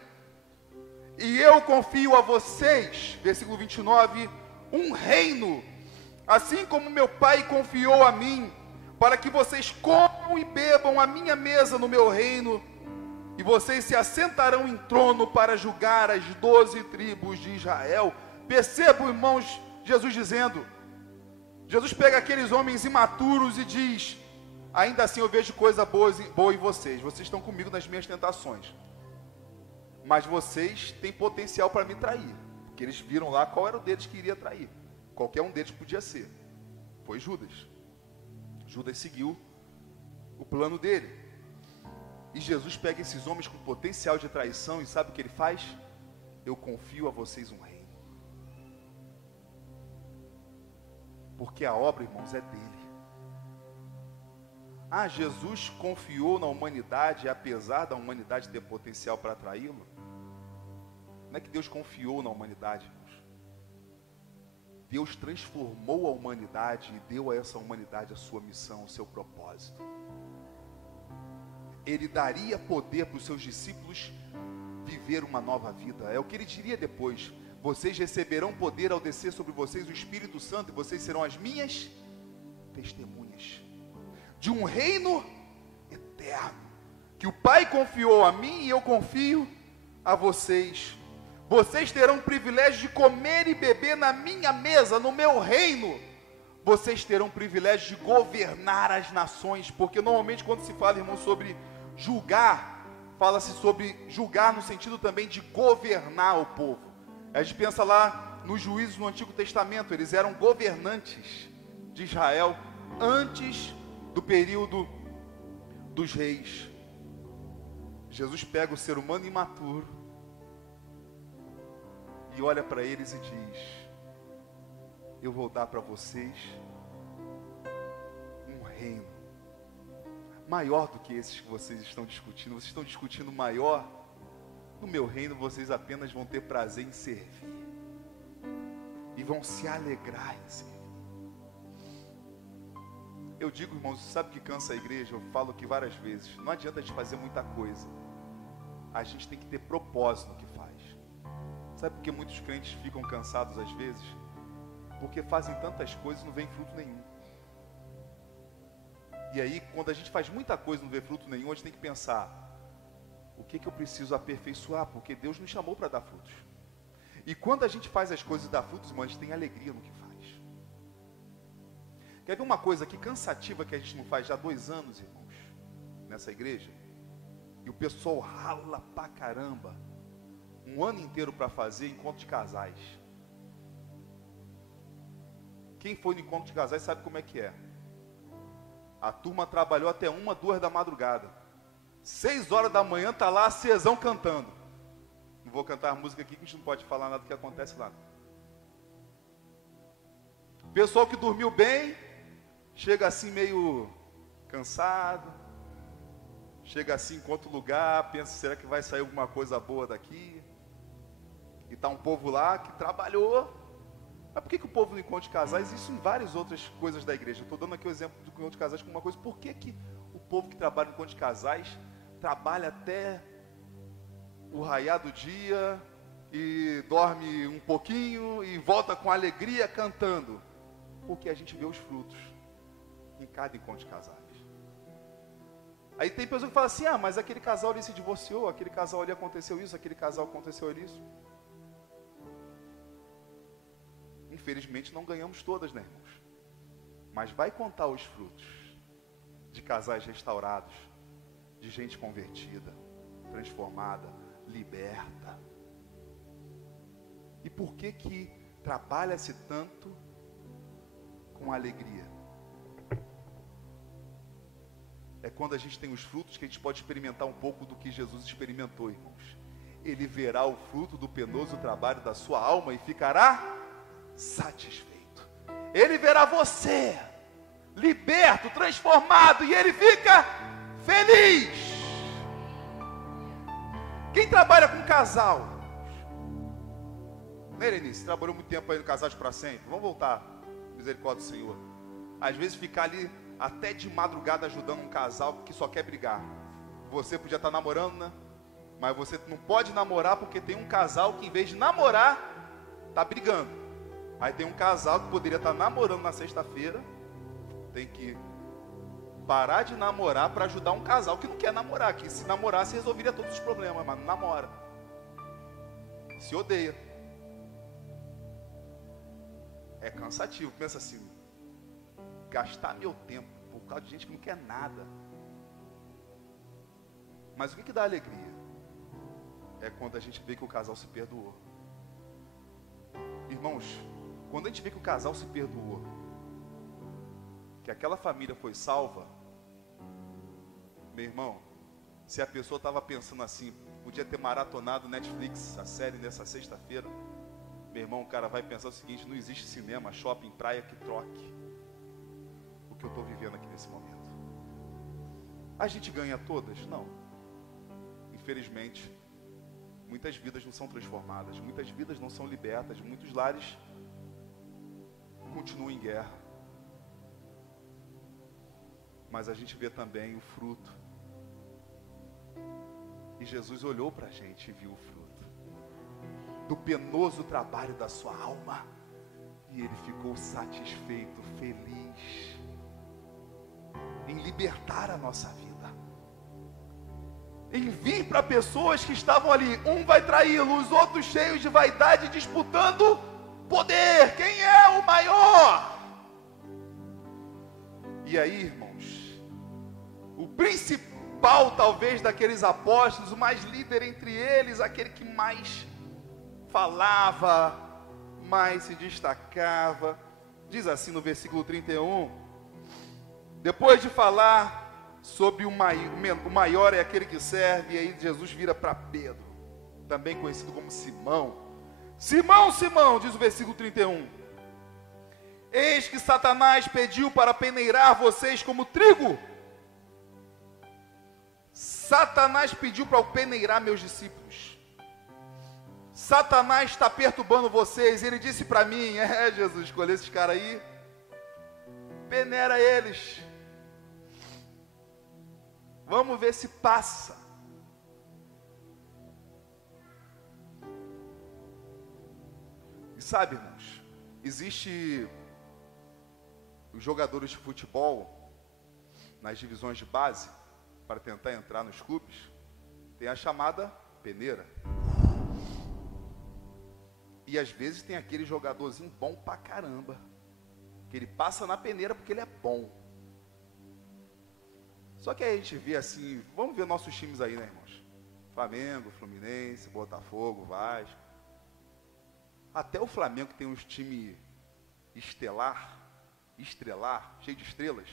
E eu confio a vocês, versículo 29, um reino, assim como meu Pai confiou a mim, para que vocês comam e bebam a minha mesa no meu reino, e vocês se assentarão em trono para julgar as 12 tribos de Israel. Percebam, irmãos, Jesus dizendo, Jesus pega aqueles homens imaturos e diz, ainda assim eu vejo coisa boa em vocês estão comigo nas minhas tentações, mas vocês têm potencial para me trair, porque eles viram lá qual era o deles que iria trair. Qualquer um deles podia ser, foi Judas. Judas seguiu o plano dele, e Jesus pega esses homens com potencial de traição, e sabe o que ele faz? Eu confio a vocês um reino, porque a obra, irmãos, é dele. Jesus confiou na humanidade, apesar da humanidade ter potencial para traí-lo? Não é que Deus confiou na humanidade, irmãos. Deus transformou a humanidade e deu a essa humanidade a sua missão, o seu propósito. Ele daria poder para os seus discípulos viver uma nova vida. É o que ele diria depois: vocês receberão poder ao descer sobre vocês o Espírito Santo, e vocês serão as minhas testemunhas de um reino eterno, que o Pai confiou a mim e eu confio a vocês. Vocês terão o privilégio de comer e beber na minha mesa, no meu reino. Vocês terão o privilégio de governar as nações, porque normalmente quando se fala, irmão, sobre julgar, fala-se sobre julgar no sentido também de governar o povo. A gente pensa lá nos juízes no Antigo Testamento, eles eram governantes de Israel antes do período dos reis. Jesus pega o ser humano imaturo e olha para eles e diz: eu vou dar para vocês um reino maior do que esses que vocês estão discutindo. Vocês estão discutindo maior No meu reino vocês apenas vão ter prazer em servir. E vão se alegrar em servir. Eu digo, irmãos, sabe o que cansa a igreja? Eu falo aqui várias vezes. Não adianta a gente fazer muita coisa. A gente tem que ter propósito no que faz. Sabe por que muitos crentes ficam cansados às vezes? Porque fazem tantas coisas e não vem fruto nenhum. E aí, quando a gente faz muita coisa e não vê fruto nenhum, a gente tem que pensar: o que eu preciso aperfeiçoar? Porque Deus nos chamou para dar frutos. E quando a gente faz as coisas e dá frutos, irmão, a gente tem alegria no que faz. Quer ver uma coisa aqui cansativa que a gente não faz já há 2 anos, irmãos, nessa igreja? E o pessoal rala pra caramba, 1 ano inteiro para fazer encontro de casais. Quem foi no encontro de casais sabe como é que é. A turma trabalhou até 1, 2 da madrugada. 6 horas da manhã tá lá a Cezão cantando. Não vou cantar a música aqui que a gente não pode falar nada do que acontece lá. Pessoal que dormiu bem, chega assim meio cansado. Chega assim, encontra o lugar, pensa, será que vai sair alguma coisa boa daqui? E tá um povo lá que trabalhou. Mas por que o povo no encontro de casais? Isso em várias outras coisas da igreja. Eu estou dando aqui o exemplo do encontro de casais como uma coisa. Por que o povo que trabalha no encontro de casais trabalha até o raiar do dia e dorme um pouquinho e volta com alegria cantando? Porque a gente vê os frutos em cada encontro de casais. Aí tem pessoa que fala assim: ah, mas aquele casal ali se divorciou, aquele casal ali aconteceu isso, aquele casal aconteceu isso. Infelizmente não ganhamos todas, né, irmãos? Mas vai contar os frutos de casais restaurados, de gente convertida, transformada, liberta. E por que trabalha-se tanto com alegria? É quando a gente tem os frutos que a gente pode experimentar um pouco do que Jesus experimentou, irmãos. Ele verá o fruto do penoso trabalho da sua alma e ficará satisfeito. Ele verá você liberto, transformado, e ele fica feliz. Quem trabalha com casal? Né, Erenice? Trabalhou muito tempo aí no Casados para Sempre. Vamos voltar, misericórdia do Senhor. Às vezes ficar ali até de madrugada ajudando um casal que só quer brigar. Você podia estar namorando, né? Mas você não pode namorar porque tem um casal que em vez de namorar, está brigando. Aí tem um casal que poderia estar namorando na sexta-feira, tem que parar de namorar para ajudar um casal que não quer namorar, que se namorasse resolveria todos os problemas, mas não namora. Se odeia. É cansativo, pensa assim, gastar meu tempo por causa de gente que não quer nada. Mas o que dá alegria? É quando a gente vê que o casal se perdoou. Irmãos, quando a gente vê que o casal se perdoou, que aquela família foi salva, meu irmão, se a pessoa estava pensando assim, podia ter maratonado Netflix, a série nessa sexta-feira, meu irmão, o cara vai pensar o seguinte: não existe cinema, shopping, praia que troque o que eu estou vivendo aqui nesse momento. A gente ganha todas? Não. Infelizmente, muitas vidas não são transformadas, muitas vidas não são libertas, muitos lares continuam em guerra. Mas a gente vê também o fruto. E Jesus olhou para a gente e viu o fruto do penoso trabalho da sua alma. E ele ficou satisfeito, feliz em libertar a nossa vida, em vir para pessoas que estavam ali. Um vai traí-lo, os outros cheios de vaidade disputando poder. Quem é o maior? E aí, irmãos, o principal talvez daqueles apóstolos, o mais líder entre eles, aquele que mais falava, mais se destacava, diz assim no versículo 31, depois de falar sobre o maior é aquele que serve, e aí Jesus vira para Pedro, também conhecido como Simão. Simão, Simão, diz o versículo 31, eis que Satanás pediu para peneirar vocês como trigo. Satanás pediu para eu peneirar meus discípulos. Satanás está perturbando vocês. Ele disse para mim, Jesus, escolher esses caras aí, peneira eles. Vamos ver se passa. E sabe, irmãos, existe os jogadores de futebol nas divisões de base, para tentar entrar nos clubes, tem a chamada peneira. E às vezes tem aquele jogadorzinho bom pra caramba, que ele passa na peneira porque ele é bom. Só que aí a gente vê assim, vamos ver nossos times aí, né, irmãos? Flamengo, Fluminense, Botafogo, Vasco. Até o Flamengo, que tem uns times estrelar, cheio de estrelas,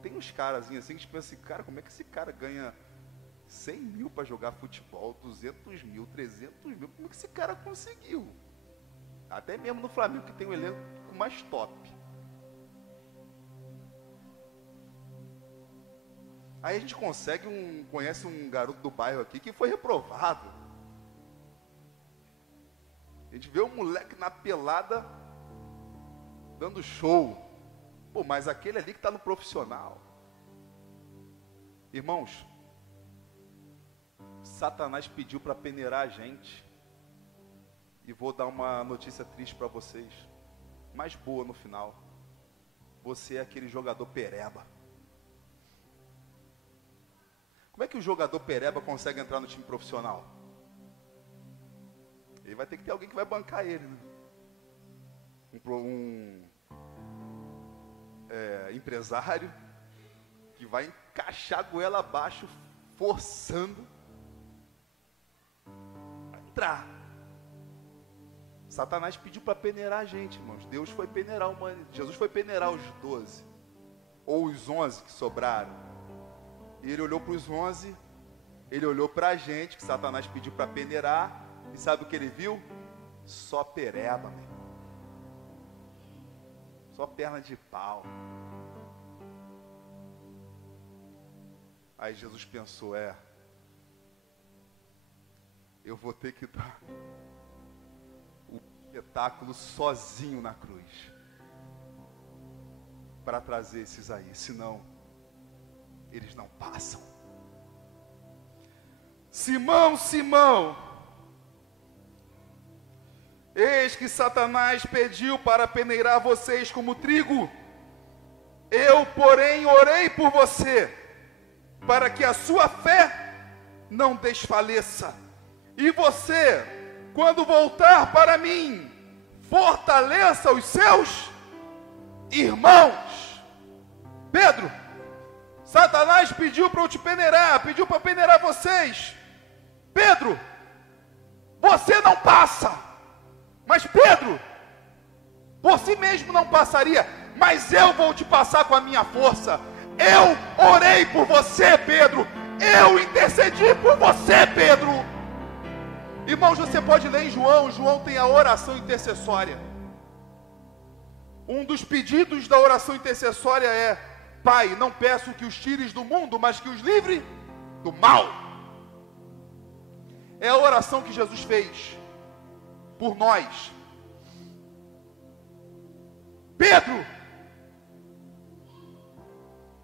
tem uns caras assim que a gente pensa assim, cara, como é que esse cara ganha 100 mil para jogar futebol, 200 mil, 300 mil, como é que esse cara conseguiu? Até mesmo no Flamengo, que tem um elenco mais top. Aí a gente conhece um garoto do bairro aqui que foi reprovado. A gente vê um moleque na pelada dando show. Pô, mas aquele ali que está no profissional. Irmãos, Satanás pediu para peneirar a gente. E vou dar uma notícia triste para vocês, mas boa no final. Você é aquele jogador pereba. Como é que o jogador pereba consegue entrar no time profissional? Ele vai ter que ter alguém que vai bancar ele, né? Empresário que vai encaixar a goela abaixo, forçando a entrar. Satanás pediu para peneirar a gente, irmãos. Deus foi peneirar a humanidade. Jesus foi peneirar os 12, ou os 11 que sobraram. E ele olhou para os 11, ele olhou para a gente, que Satanás pediu para peneirar, e sabe o que ele viu? Só pereba, meu. Só perna de pau. Aí Jesus pensou, eu vou ter que dar o espetáculo sozinho na cruz para trazer esses aí, senão eles não passam. Simão, Simão, eis que Satanás pediu para peneirar vocês como trigo. Eu, porém, orei por você, para que a sua fé não desfaleça. E você, quando voltar para mim, fortaleça os seus irmãos. Pedro, Satanás pediu para eu te peneirar, pediu para peneirar vocês. Pedro, você não passa. Mas Pedro, por si mesmo não passaria, mas eu vou te passar com a minha força. Eu orei por você, Pedro. Eu intercedi por você, Pedro. Irmãos, você pode ler em João. João tem a oração intercessória. Um dos pedidos da oração intercessória é: Pai, não peço que os tires do mundo, mas que os livre do mal. É a oração que Jesus fez por nós. Pedro,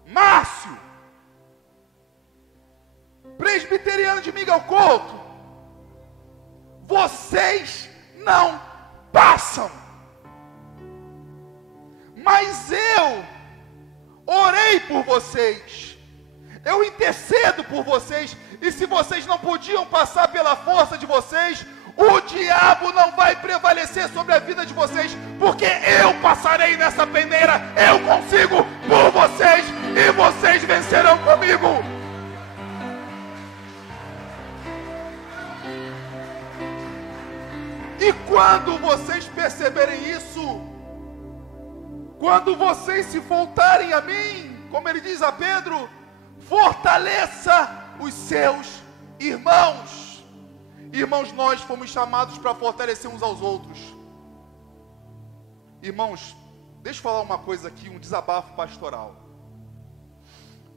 Márcio, presbiteriano de Miguel Couto, vocês não passam. Mas eu orei por vocês, eu intercedo por vocês, e se vocês não podiam passar pela força de vocês, o diabo não vai prevalecer sobre a vida de vocês, porque eu passarei nessa peneira, eu consigo por vocês, e vocês vencerão comigo. E quando vocês perceberem isso, quando vocês se voltarem a mim, como ele diz a Pedro, fortaleça os seus irmãos. Irmãos, nós fomos chamados para fortalecer uns aos outros. Irmãos, deixa eu falar uma coisa aqui, um desabafo pastoral.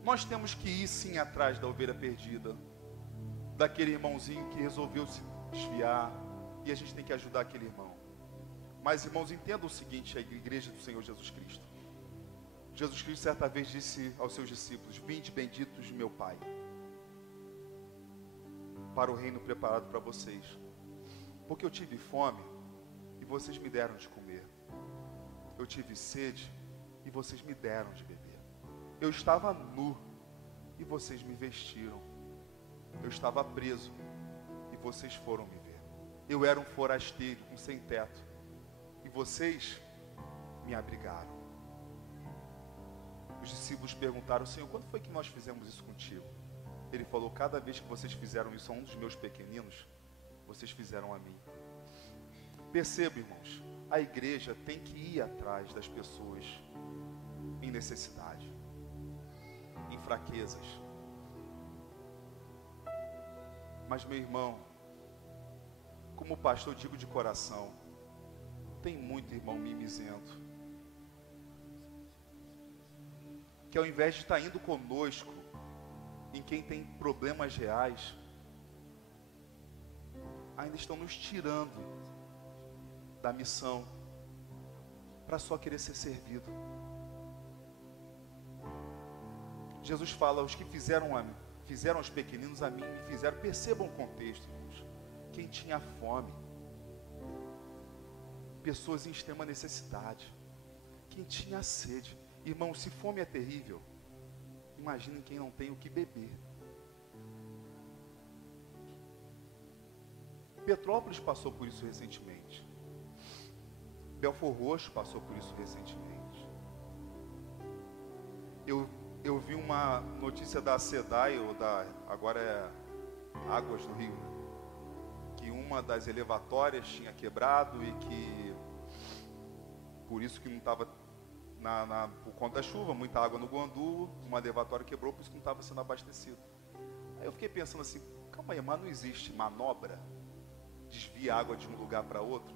Nós temos que ir sim atrás da ovelha perdida, daquele irmãozinho que resolveu se desviar, E a gente tem que ajudar aquele irmão. Mas, irmãos, entendam o seguinte, a igreja do Senhor Jesus Cristo. Jesus Cristo certa vez disse aos seus discípulos: vinde benditos de meu Pai, para o reino preparado para vocês. Porque eu tive fome e vocês me deram de comer. Eu tive sede e vocês me deram de beber. Eu estava nu e vocês me vestiram. Eu estava preso e vocês foram me ver. Eu era um forasteiro, um sem teto, e vocês me abrigaram. Os discípulos perguntaram: Senhor, quando foi que nós fizemos isso contigo? Ele falou: cada vez que vocês fizeram isso a um dos meus pequeninos, vocês fizeram a mim. Perceba, irmãos, a igreja tem que ir atrás das pessoas em necessidade, em fraquezas. Mas, meu irmão, como pastor, digo de coração, tem muito irmão mimizento, que ao invés de estar indo conosco em quem tem problemas reais, ainda estão nos tirando da missão para só querer ser servido. Jesus fala: os que fizeram aos pequeninos, a mim me fizeram. Percebam o contexto, irmãos. Quem tinha fome, pessoas em extrema necessidade, quem tinha sede. Irmão, se fome é terrível, imaginem quem não tem o que beber. Petrópolis passou por isso recentemente. Belford Roxo passou por isso recentemente. Eu vi uma notícia da SEDAI, agora é Águas do Rio, que uma das elevatórias tinha quebrado e que, por isso que não estava, por conta da chuva, muita água no Guandu, uma elevatória quebrou, por isso que não estava sendo abastecido. Aí eu fiquei pensando assim: calma aí, mas não existe manobra? Desvia água de um lugar para outro?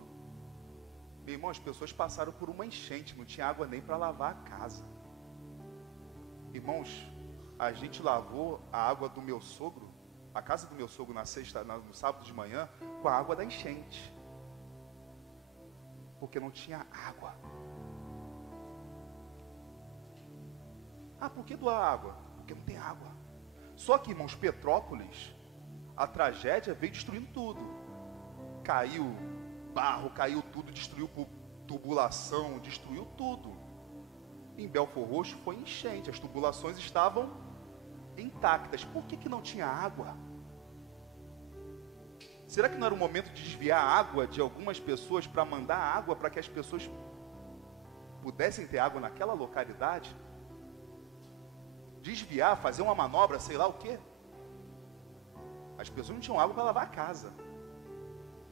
Meu irmão, as pessoas passaram por uma enchente, não tinha água nem para lavar a casa. Irmãos, a gente lavou a água do meu sogro, a casa do meu sogro no sábado de manhã, com a água da enchente. Porque não tinha água. Ah, por que doar água? Porque não tem água. Só que, irmãos, Petrópolis, a tragédia veio destruindo tudo. Caiu barro, caiu tudo, destruiu tubulação, destruiu tudo. Em Belford Roxo foi enchente, as tubulações estavam intactas. Por que não tinha água? Será que não era o momento de desviar a água de algumas pessoas para mandar água para que as pessoas pudessem ter água naquela localidade? Desviar, fazer uma manobra, sei lá o quê? As pessoas não tinham água para lavar a casa.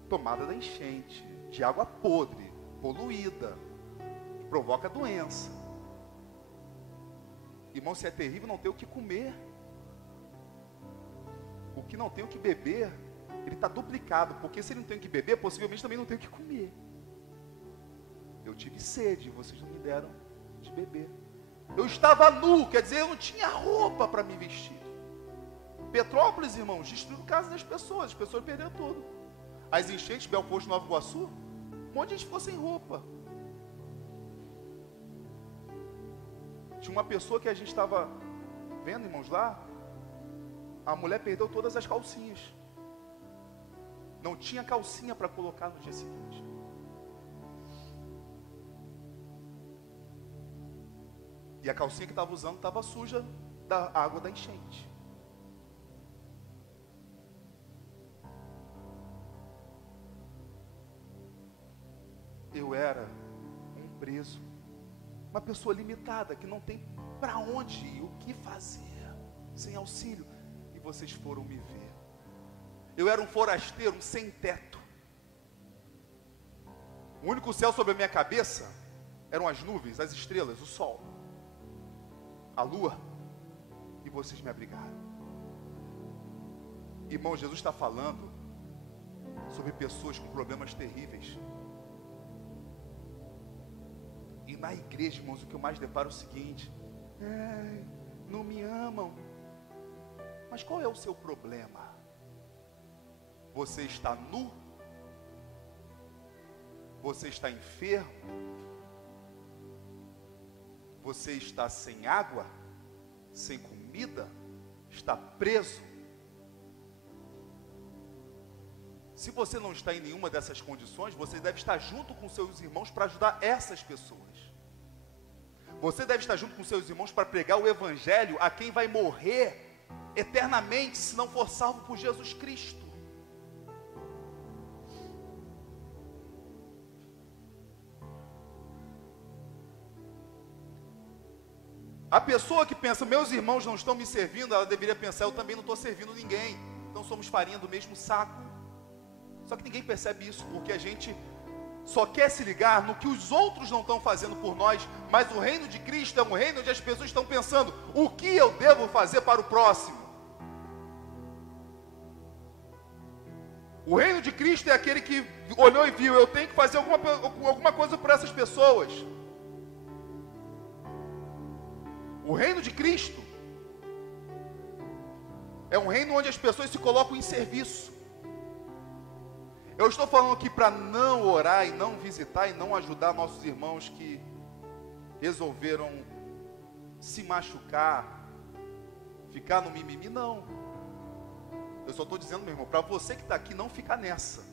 Tomada da enchente, de água podre, poluída, provoca doença. Irmão, se é terrível não ter o que comer, o que não tem o que beber, ele está duplicado, porque se ele não tem o que beber, possivelmente também não tem o que comer. Eu tive sede, vocês não me deram de beber. Eu estava nu, quer dizer, eu não tinha roupa para me vestir. Petrópolis, irmãos, destruiu a casa das pessoas, as pessoas perderam tudo. As enchentes, Belford Roxo, Nova Iguaçu, um monte de gente ficou sem roupa. Tinha uma pessoa que a gente estava vendo, irmãos, lá, a mulher perdeu todas as calcinhas. Não tinha calcinha para colocar no dia seguinte. E a calcinha que estava usando estava suja da água da enchente. Eu era um preso, uma pessoa limitada, que não tem para onde ir, o que fazer, sem auxílio. E vocês foram me ver. Eu era um forasteiro, um sem teto. O único céu sobre a minha cabeça eram as nuvens, as estrelas, o sol, a lua. E vocês me abrigaram. Irmão, Jesus está falando sobre pessoas com problemas terríveis. E na igreja, irmãos, o que eu mais deparo é o seguinte: não me amam. Mas qual é o seu problema? Você está nu Você está enfermo? Você está sem água? Sem comida? Está preso? Se você não está em nenhuma dessas condições, você deve estar junto com seus irmãos para ajudar essas pessoas. Você deve estar junto com seus irmãos para pregar o Evangelho a quem vai morrer eternamente se não for salvo por Jesus Cristo. A pessoa que pensa, meus irmãos não estão me servindo, ela deveria pensar, eu também não estou servindo ninguém. Então somos farinha do mesmo saco. Só que ninguém percebe isso, porque a gente só quer se ligar no que os outros não estão fazendo por nós. Mas o reino de Cristo é um reino onde as pessoas estão pensando, o que eu devo fazer para o próximo? O reino de Cristo é aquele que olhou e viu, eu tenho que fazer alguma coisa por essas pessoas. O reino de Cristo é um reino onde as pessoas se colocam em serviço. Eu estou falando aqui para não orar e não visitar e não ajudar nossos irmãos que resolveram se machucar, ficar no mimimi, não. Eu só estou dizendo, meu irmão, para você que está aqui, não ficar nessa.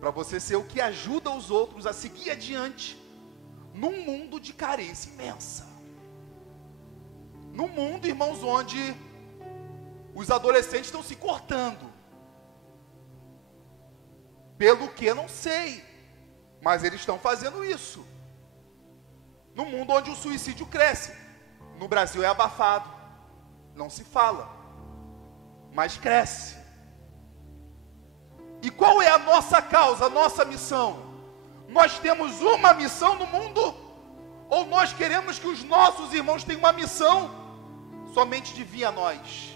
Para você ser o que ajuda os outros a seguir adiante, num mundo de carência imensa. Num mundo, irmãos, onde os adolescentes estão se cortando. Pelo que não sei, mas eles estão fazendo isso. No mundo onde o suicídio cresce. No Brasil é abafado, não se fala, mas cresce. E qual é a nossa causa, a nossa missão? Nós temos uma missão no mundo, ou nós queremos que os nossos irmãos tenham uma missão somente de vir a nós?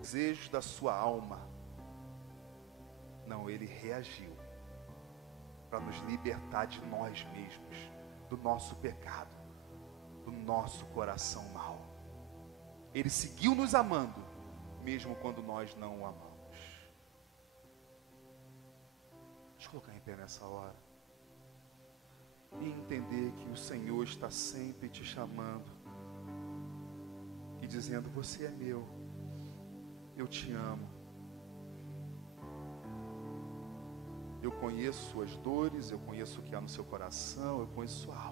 Desejos da sua alma. Não, ele reagiu para nos libertar de nós mesmos, do nosso pecado, do nosso coração mau. Ele seguiu nos amando, mesmo quando nós não o amamos. Deixa eu colocar em pé nessa hora e entender que o Senhor está sempre te chamando e dizendo, você é meu, eu te amo. Eu conheço suas dores, eu conheço o que há no seu coração, eu conheço sua alma.